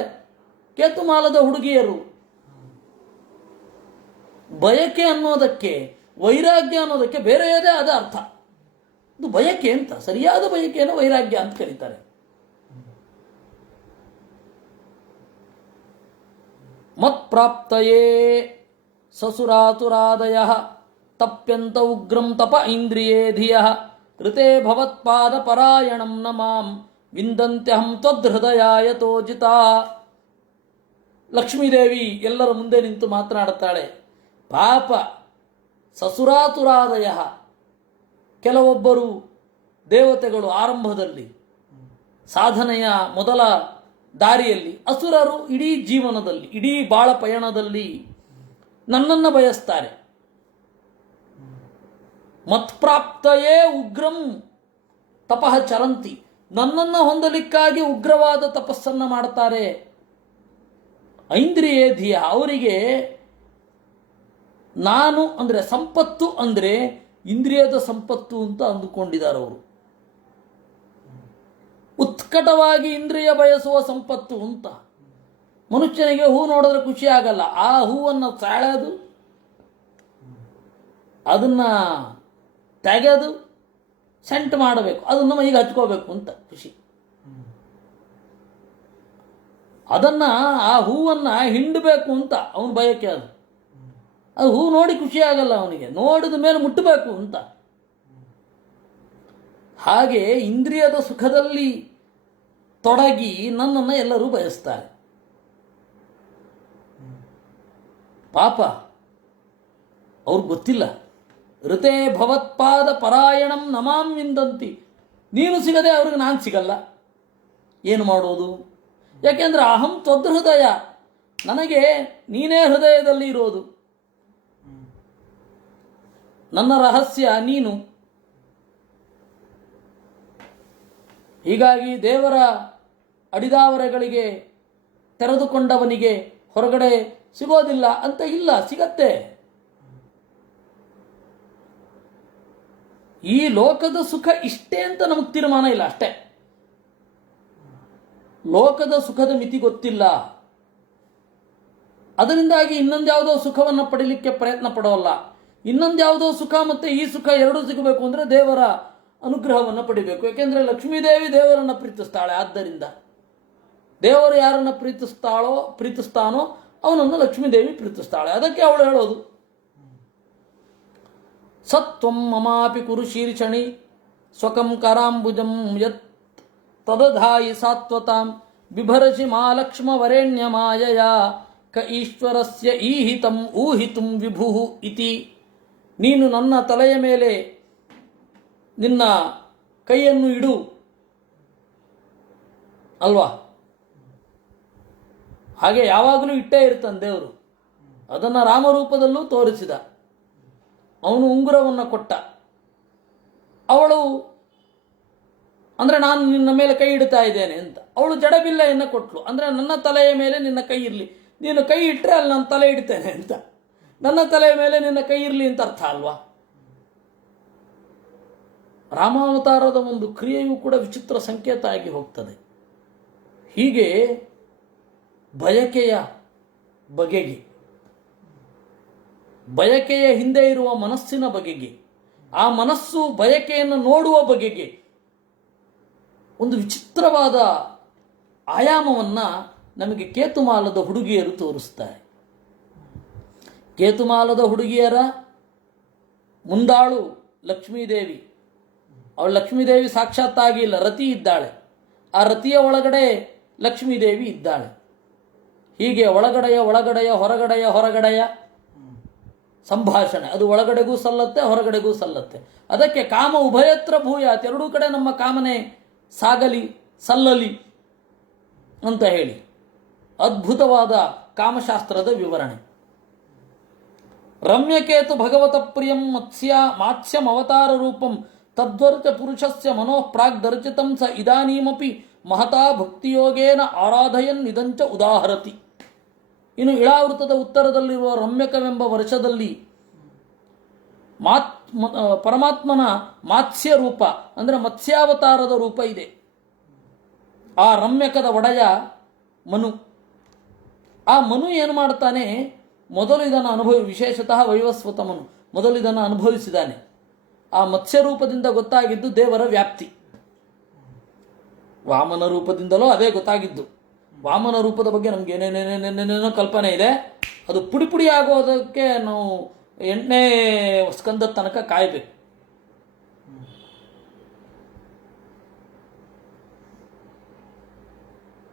ಕೇತುಮಾಲದ ಹುಡುಗಿಯರು. ಬಯಕೆ ಅನ್ನೋದಕ್ಕೆ, ವೈರಾಗ್ಯ ಅನ್ನೋದಕ್ಕೆ ಬೇರೆಯದೇ ಆದ ಅರ್ಥ. ಇದು ಬಯಕೆ ಅಂತ, ಸರಿಯಾದ ಬಯಕೆಯನ್ನು ವೈರಾಗ್ಯ ಅಂತ ಕರೀತಾರೆ. ಮತ್ಪ್ರಾಪ್ತಯೇ ಸಸುರಾತುರಾದಯ ತಪ್ಯಂತ ಉಗ್ರಂ ತಪ ಇಂದ್ರಿಯೇ ಧಿಯ ಋತೆ ಭವತ್ಪಾದ ಪರಾಯಣಂ ನ ಮಾಂ ವಿಂದಂತ್ಯಹಂ ತ್ವದ್ಹೃದಯಾಯತೋಜಿತ. ಲಕ್ಷ್ಮೀದೇವಿ ಎಲ್ಲರ ಮುಂದೆ ನಿಂತು ಮಾತನಾಡುತ್ತಾಳೆ. ಪಾಪ ಸಸುರಾತುರಾದಯ, ಕೆಲವೊಬ್ಬರು ದೇವತೆಗಳು ಆರಂಭದಲ್ಲಿ ಸಾಧನೆಯ ಮೊದಲ ದಾರಿಯಲ್ಲಿ, ಅಸುರರು ಇಡೀ ಜೀವನದಲ್ಲಿ, ಇಡೀ ಬಾಳ ಪಯಣದಲ್ಲಿ ನನ್ನನ್ನು ಬಯಸ್ತಾರೆ. ಮತ್ಪ್ರಾಪ್ತಯೇ ಉಗ್ರಂ ತಪಃ ಚರಂತಿ, ನನ್ನನ್ನು ಹೊಂದಲಿಕ್ಕಾಗಿ ಉಗ್ರವಾದ ತಪಸ್ಸನ್ನು ಮಾಡ್ತಾರೆ. ಐಂದ್ರಿಯೇ ಧಿಯ, ಅವರಿಗೆ ನಾನು ಅಂದರೆ ಸಂಪತ್ತು ಅಂದರೆ ಇಂದ್ರಿಯದ ಸಂಪತ್ತು ಅಂತ ಅಂದುಕೊಂಡಿದ್ದಾರೆ ಅವರು. ಉತ್ಕಟವಾಗಿ ಇಂದ್ರಿಯ ಬಯಸುವ ಸಂಪತ್ತು ಅಂತ. ಮನುಷ್ಯನಿಗೆ ಹೂ ನೋಡಿದ್ರೆ ಖುಷಿ ಆಗಲ್ಲ, ಆ ಹೂವನ್ನು ಸಾಳೋದು, ಅದನ್ನು ತೆಗೆದು ಸೆಂಟ್ ಮಾಡಬೇಕು, ಅದನ್ನು ಮೈಗೆ ಹಚ್ಕೋಬೇಕು ಅಂತ ಖುಷಿ. ಅದನ್ನು, ಆ ಹೂವನ್ನು ಹಿಂಡಬೇಕು ಅಂತ ಅವನ ಬಯಕೆ. ಅದು ಹೂ ನೋಡಿ ಖುಷಿ ಆಗಲ್ಲ ಅವನಿಗೆ, ನೋಡಿದ ಮೇಲೆ ಮುಟ್ಟಬೇಕು ಅಂತ. ಹಾಗೆ ಇಂದ್ರಿಯದ ಸುಖದಲ್ಲಿ ತೊಡಗಿ ನನ್ನನ್ನು ಎಲ್ಲರೂ ಬಯಸ್ತಾರೆ. ಪಾಪ ಅವ್ರಿಗೆ ಗೊತ್ತಿಲ್ಲ. ಋತೆ ಭವತ್ಪಾದ ಪರಾಯಣಂ ನಮಾಂ ವಿಂದಂತಿ, ನೀನು ಸಿಗದೆ ಅವ್ರಿಗೆ ನಾನು ಸಿಗಲ್ಲ. ಏನು ಮಾಡೋದು? ಯಾಕೆಂದ್ರೆ ಅಹಂ ತ್ವದೃದಯ, ನನಗೆ ನೀನೇ ಹೃದಯದಲ್ಲಿ ಇರೋದು, ನನ್ನ ರಹಸ್ಯ ನೀನು. ಹೀಗಾಗಿ ದೇವರ ಅಡಿದಾವರೆಗಳಿಗೆ ತೆರೆದುಕೊಂಡವನಿಗೆ ಹೊರಗಡೆ ಸಿಗೋದಿಲ್ಲ ಅಂತ ಇಲ್ಲ, ಸಿಗತ್ತೆ. ಈ ಲೋಕದ ಸುಖ ಇಷ್ಟೇ ಅಂತ ನಮಗೆ ತೀರ್ಮಾನ ಇಲ್ಲ, ಅಷ್ಟೇ. ಲೋಕದ ಸುಖದ ಮಿತಿ ಗೊತ್ತಿಲ್ಲ, ಅದರಿಂದಾಗಿ ಇನ್ನೊಂದ್ಯಾವುದೋ ಸುಖವನ್ನು ಪಡೀಲಿಕ್ಕೆ ಪ್ರಯತ್ನ ಪಡೋಲ್ಲ. ಇನ್ನೊಂದ್ಯಾವುದೋ ಸುಖ ಮತ್ತೆ ಈ ಸುಖ ಎರಡೂ ಸಿಗಬೇಕು ಅಂದರೆ ದೇವರ ಅನುಗ್ರಹವನ್ನು ಪಡಿಬೇಕು. ಯಾಕೆಂದರೆ ಲಕ್ಷ್ಮೀದೇವಿ ದೇವರನ್ನು ಪ್ರೀತಿಸ್ತಾಳೆ. ಆದ್ದರಿಂದ ದೇವರು ಯಾರನ್ನು ಪ್ರೀತಿಸ್ತಾನೋ ಅವನನ್ನು ಲಕ್ಷ್ಮೀದೇವಿ ಪ್ರೀತಿಸ್ತಾಳೆ. ಅದಕ್ಕೆ ಅವಳು ಹೇಳೋದು, ಸತ್ವಂ ಮಮಾಪಿ ಕುರು ಶೀರ್ಷಣಿ ಸ್ವಕಂ ಕರಾಂಬುಜಂ ಯತ್ ತದಧಾಯಿ ಸಾತ್ವತಾಂ ಬಿಭರಸಿ ಮಾಲಕ್ಷ್ಮ ವರೇಣ್ಯ ಮಾಯಯ ಕ ಈಶ್ವರಸ್ಯ ಈಹಿತಂ ಊಹಿತುಂ ವಿಭು ಇತಿ. ನೀನು ನನ್ನ ತಲೆಯ ಮೇಲೆ ನಿನ್ನ ಕೈಯನ್ನು ಇಡು ಅಲ್ವಾ? ಹಾಗೆ ಯಾವಾಗಲೂ ಇಟ್ಟೇ ಇರ್ತಾನೆ ದೇವರು. ಅದನ್ನು ರಾಮರೂಪದಲ್ಲೂ ತೋರಿಸಿದ. ಅವನು ಉಂಗುರವನ್ನು ಕೊಟ್ಟ. ಅವಳು ಅಂದರೆ ನಾನು ನಿನ್ನ ಮೇಲೆ ಕೈ ಇಡ್ತಾ ಇದ್ದೇನೆ ಅಂತ. ಅವಳು ಜಡಬಿಲ್ಲೆಯನ್ನು ಕೊಟ್ಲು. ಅಂದರೆ ನನ್ನ ತಲೆಯ ಮೇಲೆ ನಿನ್ನ ಕೈ ಇರಲಿ, ನೀನು ಕೈ ಇಟ್ಟರೆ ಅಲ್ಲಿ ನಾನು ತಲೆ ಇಡ್ತೇನೆ ಅಂತ. ನನ್ನ ತಲೆಯ ಮೇಲೆ ನಿನ್ನ ಕೈ ಇರಲಿ ಅಂತ ಅರ್ಥ ಅಲ್ವಾ? ರಾಮಾವತಾರದ ಒಂದು ಕ್ರಿಯೆಯೂ ಕೂಡ ವಿಚಿತ್ರ ಸಂಕೇತ ಆಗಿ ಹೋಗ್ತದೆ. ಹೀಗೆ ಬಯಕೆಯ ಬಗೆಗೆ, ಬಯಕೆಯ ಹಿಂದೆ ಇರುವ ಮನಸ್ಸಿನ ಬಗೆಗೆ, ಆ ಮನಸ್ಸು ಬಯಕೆಯನ್ನು ನೋಡುವ ಬಗೆಗೆ ಒಂದು ವಿಚಿತ್ರವಾದ ಆಯಾಮವನ್ನು ನಮಗೆ ಕೇತುಮಾಲದ ಹುಡುಗಿಯರು ತೋರಿಸ್ತಾರೆ. ಕೇತುಮಾಲದ ಹುಡುಗಿಯರ ಮುಂದಾಳು ಲಕ್ಷ್ಮೀದೇವಿ. ಅವಳು ಲಕ್ಷ್ಮೀದೇವಿ ಸಾಕ್ಷಾತ್ತಾಗಿ ಇಲ್ಲ, ರತಿ ಇದ್ದಾಳೆ. ಆ ರತಿಯ ಒಳಗಡೆ ಲಕ್ಷ್ಮೀದೇವಿ ಇದ್ದಾಳೆ. ಹೀಗೆ ಒಳಗಡೆಯ ಹೊರಗಡೆಯ ಸಂಭಾಷಣೆ, ಅದು ಒಳಗಡೆಗೂ ಸಲ್ಲತ್ತೆ, ಹೊರಗಡೆಗೂ ಸಲ್ಲತ್ತೆ. ಅದಕ್ಕೆ ಕಾಮ ಉಭಯತ್ರ ಭೂಯಾತ್, ಎರಡೂ ಕಡೆ ನಮ್ಮ ಕಾಮನೆ ಸಾಗಲಿ ಸಲ್ಲಲಿ ಅಂತ ಹೇಳಿ ಅದ್ಭುತವಾದ ಕಾಮಶಾಸ್ತ್ರದ ವಿವರಣೆ. ರಮ್ಯಕೇತು ಭಗವತ ಪ್ರಿಯಂ ಮಾತ್ಸ್ಯಂ ಅವತಾರ ರೂಪಂ ತದ್ವರ್ಚ ಪುರುಷಸ್ಯ ಮನೋಃ ಪ್ರಾಗ್ದರ್ಚಿತಂ ಸ ಇದಾನೀಮಪಿ ಮಹತಾ ಭಕ್ತಿಯೋಗೇನ ಆರಾಧಯನ್ ಇದಂಚ ಉದಾಹರತಿ. ಇನ್ನು ಇಳಾವೃತದ ಉತ್ತರದಲ್ಲಿರುವ ರಮ್ಯಕವೆಂಬ ವರ್ಷದಲ್ಲಿ ಪರಮಾತ್ಮನ ಮಾತ್ಸ್ಯ ರೂಪ ಅಂದರೆ ಮತ್ಸ್ಯಾವತಾರದ ರೂಪ ಇದೆ. ಆ ರಮ್ಯಕದ ಒಡೆಯ ಮನು. ಆ ಮನು ಏನು ಮಾಡ್ತಾನೆ, ಮೊದಲು ಇದನ್ನು ವಿಶೇಷತಃ ವೈವಸ್ವತ ಮನು ಮೊದಲು ಇದನ್ನು ಅನುಭವಿಸಿದ್ದಾನೆ. ಆ ಮತ್ಸ್ಯ ರೂಪದಿಂದ ಗೊತ್ತಾಗಿದ್ದು ದೇವರ ವ್ಯಾಪ್ತಿ. ವಾಮನ ರೂಪದಿಂದಲೂ ಅದೇ ಗೊತ್ತಾಗಿದ್ದು. ವಾಮನ ರೂಪದ ಬಗ್ಗೆ ನಮ್ಗೆ ಏನೇನೇನೇನೇನೇನೋ ಕಲ್ಪನೆ ಇದೆ. ಅದು ಪುಡಿ ಪುಡಿ ಆಗೋದಕ್ಕೆ ನಾವು 8ನೇ ಸ್ಕಂದ ತನಕ ಕಾಯಬೇಕು.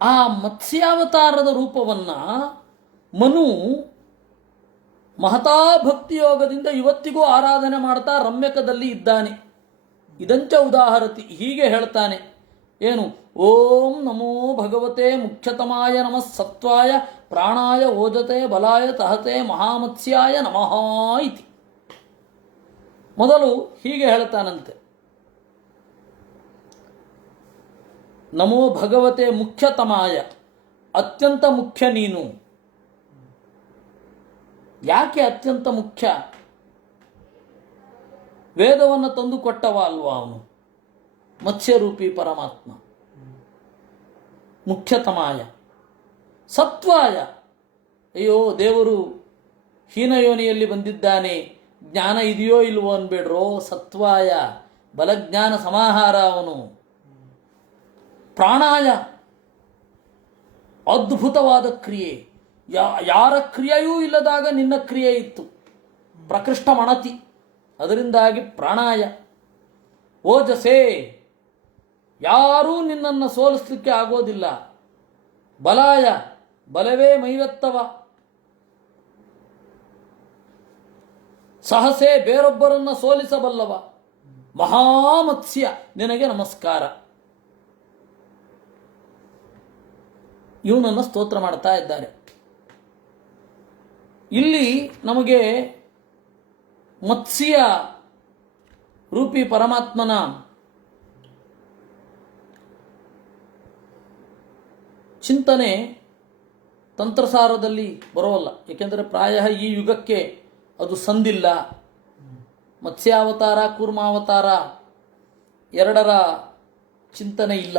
ಆ ಮತ್ಸ್ಯಾವತಾರದ ರೂಪವನ್ನ ಮನು ಮಹತಾ ಭಕ್ತಿಯೋಗದಿಂದ ಇವತ್ತಿಗೂ ಆರಾಧನೆ ಮಾಡ್ತಾ ರಮ್ಯಕದಲ್ಲಿ ಇದ್ದಾನೆ. ಇದಂಚ ಉದಾಹರತಿ, ಹೀಗೆ ಹೇಳ್ತಾನೆ. ಏನು? ಓಂ ನಮೋ ಭಗವತೆ ಮುಖ್ಯತಮಾಯ ನಮಃ ಸತ್ವಾಯ ಪ್ರಾಣಾಯ ಓಜತೆ ಬಲಾಯ ತಹತೆ ಮಹಾಮತ್ಸ್ಯಾಯ ನಮಃ ಇತಿ. ಮೊದಲು ಹೀಗೆ ಹೇಳ್ತಾನಂತೆ, ನಮೋ ಭಗವತೆ ಮುಖ್ಯತಮಾಯ, ಅತ್ಯಂತ ಮುಖ್ಯ ನೀನು. ಯಾಕೆ ಅತ್ಯಂತ ಮುಖ್ಯ? ವೇದವನ್ನು ತಂದು ಕೊಟ್ಟವ ಅಲ್ವಾ ಅವನು, ಮತ್ಸ್ಯರೂಪಿ ಪರಮಾತ್ಮ. ಮುಖ್ಯತಮಾಯ. ಸತ್ವಾಯ, ಅಯ್ಯೋ ದೇವರು ಹೀನಯೋನಿಯಲ್ಲಿ ಬಂದಿದ್ದಾನೆ, ಜ್ಞಾನ ಇದೆಯೋ ಇಲ್ವೋ ಅನ್ಬೇಡ್ರೋ. ಸತ್ವಾಯ, ಬಲಜ್ಞಾನ ಸಮಾಹಾರ ಅವನು. ಪ್ರಾಣಾಯ, ಅದ್ಭುತವಾದ ಕ್ರಿಯೆ. ಯಾರ ಕ್ರಿಯೆಯೂ ಇಲ್ಲದಾಗ ನಿನ್ನ ಕ್ರಿಯೆ ಇತ್ತು, ಪ್ರಕೃಷ್ಟ ಮಣತಿ, ಅದರಿಂದಾಗಿ ಪ್ರಾಣಾಯ. ಓಜಸೇ, ಯಾರೂ ನಿನ್ನನ್ನು ಸೋಲಿಸಲಿಕ್ಕೆ ಆಗೋದಿಲ್ಲ. ಬಲಾಯ, ಬಲವೇ ಮೈವೆತ್ತವ. ಸಹಸೆ, ಬೇರೊಬ್ಬರನ್ನು ಸೋಲಿಸಬಲ್ಲವ. ಮಹಾಮತ್ಸ್ಯ, ನಿನಗೆ ನಮಸ್ಕಾರ. ಇವನನ್ನು ಸ್ತೋತ್ರ ಮಾಡ್ತಾ ಇದ್ದಾರೆ. ಇಲ್ಲಿ ನಮಗೆ ಮತ್ಸ್ಯ ರೂಪಿ ಪರಮಾತ್ಮನ ಚಿಂತನೆ ತಂತ್ರಸಾರದಲ್ಲಿ ಬರೋಲ್ಲ. ಏಕೆಂದರೆ ಪ್ರಾಯ ಈ ಯುಗಕ್ಕೆ ಅದು ಸಂದಿಲ್ಲ. ಮತ್ಸ್ಯಾವತಾರ ಕೂರ್ಮಾವತಾರ ಎರಡರ ಚಿಂತನೆ ಇಲ್ಲ.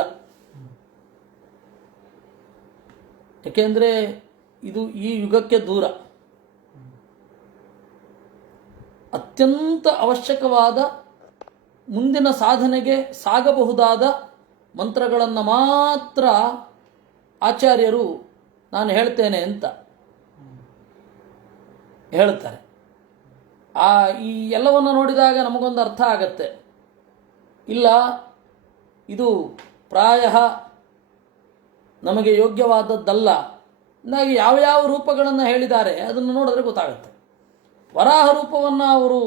ಏಕೆಂದರೆ ಇದು ಈ ಯುಗಕ್ಕೆ ದೂರ. ಅತ್ಯಂತ ಅವಶ್ಯಕವಾದ ಮುಂದಿನ ಸಾಧನೆಗೆ ಸಾಗಬಹುದಾದ ಮಂತ್ರಗಳನ್ನು ಮಾತ್ರ ಆಚಾರ್ಯರು ನಾನು ಹೇಳ್ತೇನೆ ಅಂತ ಹೇಳ್ತಾರೆ. ಈ ಎಲ್ಲವನ್ನು ನೋಡಿದಾಗ ನಮಗೊಂದು ಅರ್ಥ ಆಗತ್ತೆ, ಇಲ್ಲ ಇದು ಪ್ರಾಯ ನಮಗೆ ಯೋಗ್ಯವಾದದ್ದಲ್ಲ. ಹಾಗಾಗಿ ಯಾವ ರೂಪಗಳನ್ನು ಹೇಳಿದ್ದಾರೆ ಅದನ್ನು ನೋಡಿದ್ರೆ ಗೊತ್ತಾಗುತ್ತೆ. ವರಾಹ ರೂಪವನ್ನು ಅವರು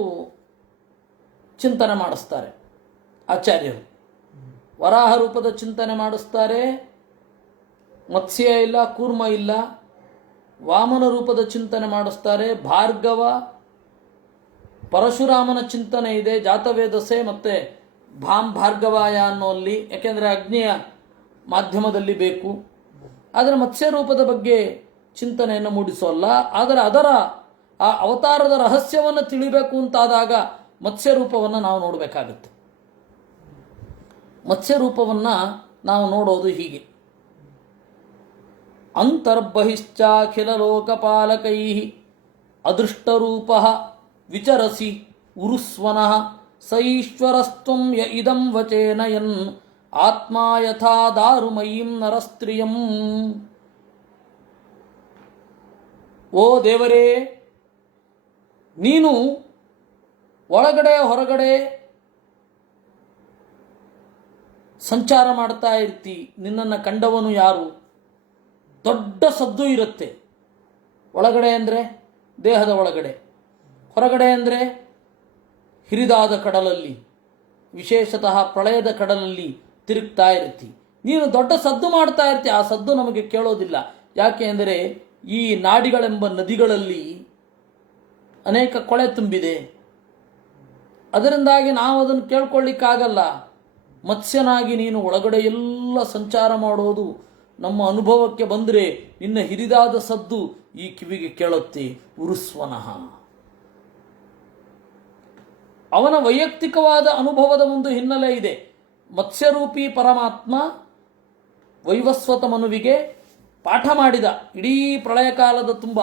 ಚಿಂತನೆ ಮಾಡಿಸ್ತಾರೆ ಆಚಾರ್ಯರು. ವರಾಹ ರೂಪದ ಚಿಂತನೆ ಮಾಡಿಸ್ತಾರೆ. ಮತ್ಸ್ಯ ಇಲ್ಲ, ಕೂರ್ಮ ಇಲ್ಲ. ವಾಮನ ರೂಪದ ಚಿಂತನೆ ಮಾಡಿಸ್ತಾರೆ. ಭಾರ್ಗವ, ಪರಶುರಾಮನ ಚಿಂತನೆ ಇದೆ ಜಾತವೇದಸೆ ಮತ್ತು ಭಾರ್ಗವಾಯ ಅನ್ನೋಲ್ಲಿ, ಯಾಕೆಂದರೆ ಅಗ್ನಿಯ ಮಾಧ್ಯಮದಲ್ಲಿ ಬೇಕು. ಆದರೆ ಮತ್ಸ್ಯ ರೂಪದ ಬಗ್ಗೆ ಚಿಂತನೆಯನ್ನು ಮೂಡಿಸೋಲ್ಲ. ಆದರೆ ಅದರ ಆ ಅವತಾರದ ರಹಸ್ಯವನ್ನು ತಿಳಿಬೇಕು ಅಂತಾದಾಗ ಮತ್ಸ್ಯ ರೂಪವನ್ನು ನಾವು ನೋಡಬೇಕಾಗುತ್ತೆ. ಮತ್ಸ್ಯ ರೂಪವನ್ನು ನಾವು ನೋಡೋದು ಹೀಗೆ: ಅಂತರ್ಬಹಿಶ್ಚಾಖಿಲ ಲೋಕಪಾಲಕೈ ಅದೃಷ್ಟರೂಪ ವಿಚರಸಿ ಉರುಸ್ವನಃ ಸೈಶ್ವರಸ್ತ್ವಂ ಯ ಇದಂ ವಚೇನ ಯನ್ ಆತ್ಮಾ ಯಥಾ ದಾರುಮಯೀಂ ನರಸ್ತ್ರಿಯಂ. ಓ ದೇವರೇ, ನೀನು ಒಳಗಡೆ ಹೊರಗಡೆ ಸಂಚಾರ ಮಾಡ್ತಾ ಇರ್ತಿ. ನಿನ್ನನ್ನು ಕಂಡವನು ಯಾರು? ದೊಡ್ಡ ಸದ್ದು ಇರುತ್ತೆ. ಒಳಗಡೆ ಅಂದರೆ ದೇಹದ ಒಳಗಡೆ, ಹೊರಗಡೆ ಅಂದರೆ ಹಿರಿದಾದ ಕಡಲಲ್ಲಿ, ವಿಶೇಷತಃ ಪ್ರಳಯದ ಕಡಲಲ್ಲಿ ತಿರುಗ್ತಾ ಇರ್ತಿ. ನೀನು ದೊಡ್ಡ ಸದ್ದು ಮಾಡ್ತಾ ಇರ್ತಿ. ಆ ಸದ್ದು ನಮಗೆ ಕೇಳೋದಿಲ್ಲ. ಯಾಕೆ ಅಂದರೆ ಈ ನಾಡಿಗಳೆಂಬ ನದಿಗಳಲ್ಲಿ ಅನೇಕ ಕೊಳೆ ತುಂಬಿದೆ. ಅದರಿಂದಾಗಿ ನಾವು ಅದನ್ನು ಕೇಳ್ಕೊಳ್ಳಿಕ್ಕಾಗಲ್ಲ. ಮತ್ಸ್ಯನಾಗಿ ನೀನು ಒಳಗಡೆ ಎಲ್ಲ ಸಂಚಾರ ಮಾಡೋದು ನಮ್ಮ ಅನುಭವಕ್ಕೆ ಬಂದರೆ ನಿನ್ನ ಹಿರಿದಾದ ಸದ್ದು ಈ ಕಿವಿಗೆ ಕೇಳುತ್ತೆ. ಉರುಸ್ವನಃ. ಅವನ ವೈಯಕ್ತಿಕವಾದ ಅನುಭವದ ಒಂದು ಹಿನ್ನೆಲೆ ಇದೆ. ಮತ್ಸ್ಯರೂಪಿ ಪರಮಾತ್ಮ ವೈವಸ್ವತ ಮನುವಿಗೆ ಪಾಠ ಮಾಡಿದ. ಇಡೀ ಪ್ರಳಯ ಕಾಲದ ತುಂಬ,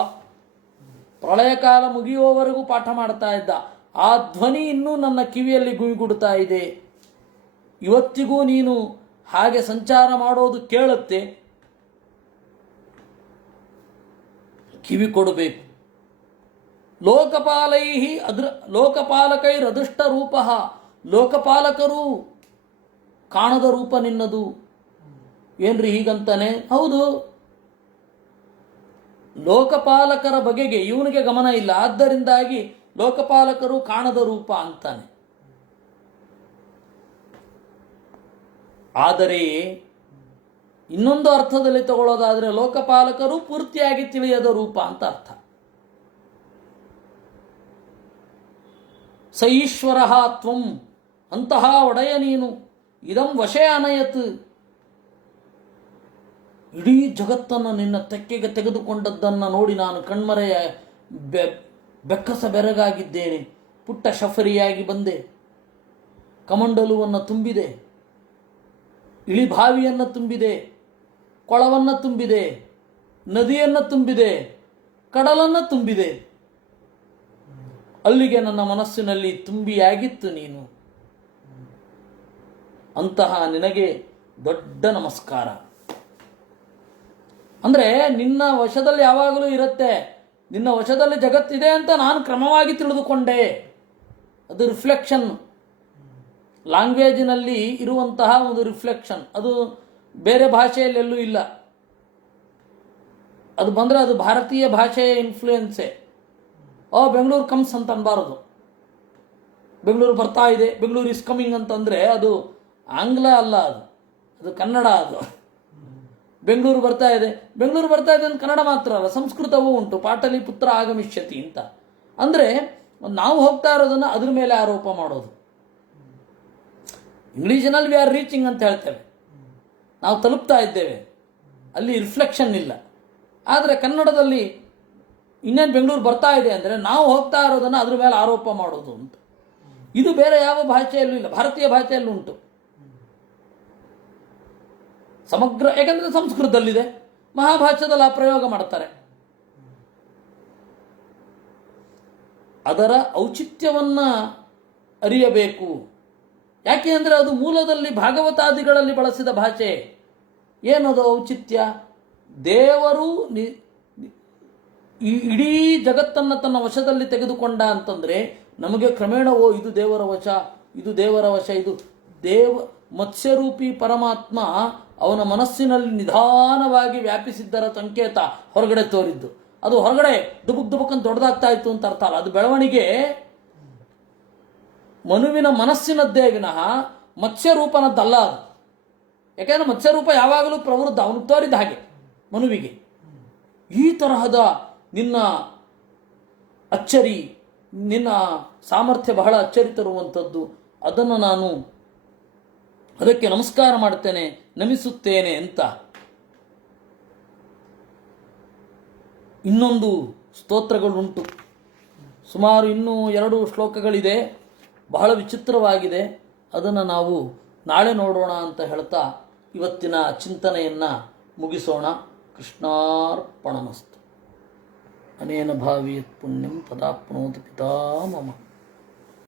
ಪ್ರಳಯ ಕಾಲ ಮುಗಿಯುವವರೆಗೂ ಪಾಠ ಮಾಡ್ತಾ ಇದ್ದ. ಆ ಧ್ವನಿ ಇನ್ನೂ ನನ್ನ ಕಿವಿಯಲ್ಲಿ ಗುಮಿಗುಡ್ತಾ ಇದೆ. ಇವತ್ತಿಗೂ ನೀನು ಹಾಗೆ ಸಂಚಾರ ಮಾಡೋದು ಕೇಳುತ್ತೆ. ಕಿವಿ ಕೊಡಬೇಕು. ಲೋಕಪಾಲಕೈರದೃಷ್ಟ ರೂಪ. ಲೋಕಪಾಲಕರು ಕಾಣದ ರೂಪ ನಿನ್ನದು. ಏನ್ರಿ ಹೀಗಂತಾನೆ? ಹೌದು, ಲೋಕಪಾಲಕರ ಬಗೆಗೆ ಇವನಿಗೆ ಗಮನ ಇಲ್ಲ. ಆದ್ದರಿಂದಾಗಿ ಲೋಕಪಾಲಕರು ಕಾಣದ ರೂಪ ಅಂತಾನೆ. ಆದರೆ ಇನ್ನೊಂದು ಅರ್ಥದಲ್ಲಿ ತಗೊಳ್ಳೋದಾದರೆ ಲೋಕಪಾಲಕರು ಪೂರ್ತಿಯಾಗಿ ತಿಳಿಯದ ರೂಪ ಅಂತ ಅರ್ಥ. ಸೈಶ್ವರ ತ್ವಂ, ಅಂತಹ ಒಡೆಯ ನೀನು. ಇದಂ ವಶೇ ಅನಯತ್, ಇಡೀ ಜಗತ್ತನ್ನು ನಿನ್ನ ತೆಕ್ಕೆಗೆ ತೆಗೆದುಕೊಂಡದ್ದನ್ನು ನೋಡಿ ನಾನು ಕಣ್ಮರೆಯ ಬೆಕ್ಕಸ ಬೆರಗಾಗಿದ್ದೇನೆ. ಪುಟ್ಟ ಶಫರಿಯಾಗಿ ಬಂದೆ. ಕಮಂಡಲುವನ್ನು ತುಂಬಿದೆ, ಇಳಿಭಾವಿಯನ್ನು ತುಂಬಿದೆ, ಕೊಳವನ್ನು ತುಂಬಿದೆ, ನದಿಯನ್ನು ತುಂಬಿದೆ, ಕಡಲನ್ನು ತುಂಬಿದೆ. ಅಲ್ಲಿಗೆ ನನ್ನ ಮನಸ್ಸಿನಲ್ಲಿ ತುಂಬಿಯಾಗಿತ್ತು ನೀನು. ಅಂತಹ ನಿನಗೆ ದೊಡ್ಡ ನಮಸ್ಕಾರ. ಅಂದರೆ ನಿನ್ನ ವಶದಲ್ಲಿ ಯಾವಾಗಲೂ ಇರುತ್ತೆ. ನಿನ್ನ ವಶದಲ್ಲಿ ಜಗತ್ತಿದೆ ಅಂತ ನಾನು ಕ್ರಮವಾಗಿ ತಿಳಿದುಕೊಂಡೆ. ಅದು ರಿಫ್ಲೆಕ್ಷನ್, ಲ್ಯಾಂಗ್ವೇಜಿನಲ್ಲಿ ಇರುವಂತಹ ಒಂದು ರಿಫ್ಲೆಕ್ಷನ್. ಅದು ಬೇರೆ ಭಾಷೆಯಲ್ಲೆಲ್ಲೂ ಇಲ್ಲ. ಅದು ಬಂದರೆ ಅದು ಭಾರತೀಯ ಭಾಷೆಯ ಇನ್ಫ್ಲೂಯೆನ್ಸೇ. ಬೆಂಗಳೂರು ಕಮ್ಸ್ ಅಂತ ಅನ್ಬಾರದು. ಬೆಂಗಳೂರು ಬರ್ತಾ ಇದೆ, ಬೆಂಗಳೂರು ಇಸ್ ಕಮಿಂಗ್ ಅಂತಂದರೆ ಅದು ಆಂಗ್ಲ ಅಲ್ಲ, ಅದು ಕನ್ನಡ. ಅದು ಬೆಂಗಳೂರು ಬರ್ತಾ ಇದೆ ಅಂತ ಕನ್ನಡ ಮಾತ್ರ ಅಲ್ಲ, ಸಂಸ್ಕೃತವೂ ಉಂಟು. ಪಾಟಲಿಪುತ್ರ ಆಗಮಿಷ್ಯತಿ ಅಂತ ಅಂದರೆ ನಾವು ಹೋಗ್ತಾ ಇರೋದನ್ನು ಅದ್ರ ಮೇಲೆ ಆರೋಪ ಮಾಡೋದು. ಇಂಗ್ಲೀಷಿನಲ್ಲಿ ವಿ ಆರ್ ರೀಚಿಂಗ್ ಅಂತ ಹೇಳ್ತೇವೆ, ನಾವು ತಲುಪ್ತಾ ಇದ್ದೇವೆ, ಅಲ್ಲಿ ರಿಫ್ಲೆಕ್ಷನ್ ಇಲ್ಲ. ಆದರೆ ಕನ್ನಡದಲ್ಲಿ ಇನ್ನೇನು ಬೆಂಗಳೂರು ಬರ್ತಾ ಇದೆ ಅಂದರೆ ನಾವು ಹೋಗ್ತಾ ಇರೋದನ್ನು ಅದ್ರ ಮೇಲೆ ಆರೋಪ ಮಾಡೋದು ಅಂತ. ಇದು ಬೇರೆ ಯಾವ ಭಾಷೆಯಲ್ಲೂ ಇಲ್ಲ, ಭಾರತೀಯ ಭಾಷೆಯಲ್ಲೂ ಉಂಟು ಸಮಗ್ರ. ಯಾಕಂದರೆ ಸಂಸ್ಕೃತದಲ್ಲಿದೆ, ಮಹಾಭಾಷ್ಯದಲ್ಲಿ ಆ ಪ್ರಯೋಗ ಮಾಡ್ತಾರೆ. ಅದರ ಔಚಿತ್ಯವನ್ನು ಅರಿಯಬೇಕು. ಯಾಕೆ ಅಂದರೆ ಅದು ಮೂಲದಲ್ಲಿ ಭಾಗವತಾದಿಗಳಲ್ಲಿ ಬಳಸಿದ ಭಾಷೆ. ಏನದು ಔಚಿತ್ಯ? ದೇವರು ಈ ಇಡೀ ಜಗತ್ತನ್ನು ತನ್ನ ವಶದಲ್ಲಿ ತೆಗೆದುಕೊಂಡ ಅಂತಂದರೆ ನಮಗೆ ಕ್ರಮೇಣ ಇದು ದೇವರ ವಶ, ಇದು ದೇವರ ವಶ, ಇದು ಮತ್ಸ್ಯರೂಪಿ ಪರಮಾತ್ಮ ಅವನ ಮನಸ್ಸಿನಲ್ಲಿ ನಿಧಾನವಾಗಿ ವ್ಯಾಪಿಸಿದ್ದರ ಸಂಕೇತ ಹೊರಗಡೆ ತೋರಿದ್ದು. ಅದು ಹೊರಗಡೆ ದುಬುಕ್ ಅಂತ ದೊಡ್ಡದಾಗ್ತಾ ಇತ್ತು ಅಂತ ಅರ್ಥ ಅಲ್ಲ. ಅದು ಬೆಳವಣಿಗೆ ಮನುವಿನ ಮನಸ್ಸಿನದ್ದೇ ವಿನಃ ಮತ್ಸ್ಯರೂಪನದ್ದಲ್ಲ ಅದು. ಯಾಕೆಂದರೆ ಮತ್ಸ್ಯರೂಪ ಯಾವಾಗಲೂ ಪ್ರವೃದ್ಧ, ಅವನು ತೋರಿದ ಹಾಗೆ ಮನುವಿಗೆ. ಈ ತರಹದ ನಿನ್ನ ಅಚ್ಚರಿ, ನಿನ್ನ ಸಾಮರ್ಥ್ಯ ಬಹಳ ಅಚ್ಚರಿ ತರುವಂಥದ್ದು. ಅದನ್ನು ನಾನು ಅದಕ್ಕೆ ನಮಸ್ಕಾರ ಮಾಡ್ತೇನೆ, ನಮಿಸುತ್ತೇನೆ ಅಂತ ಇನ್ನೊಂದು ಸ್ತೋತ್ರಗಳುಂಟು. ಸುಮಾರು ಇನ್ನೂ 2 ಶ್ಲೋಕಗಳಿದೆ, ಬಹಳ ವಿಚಿತ್ರವಾಗಿದೆ. ಅದನ್ನು ನಾವು ನಾಳೆ ನೋಡೋಣ ಅಂತ ಹೇಳ್ತಾ ಇವತ್ತಿನ ಚಿಂತನೆಯನ್ನು ಮುಗಿಸೋಣ. ಕೃಷ್ಣಾರ್ಪಣಮಸ್ತು. ಅನೇನ ಭಾವಿಯತ್ ಪುಣ್ಯಂ ತದಾಪ್ನೋತಿ ಪಿತಾಮಹ.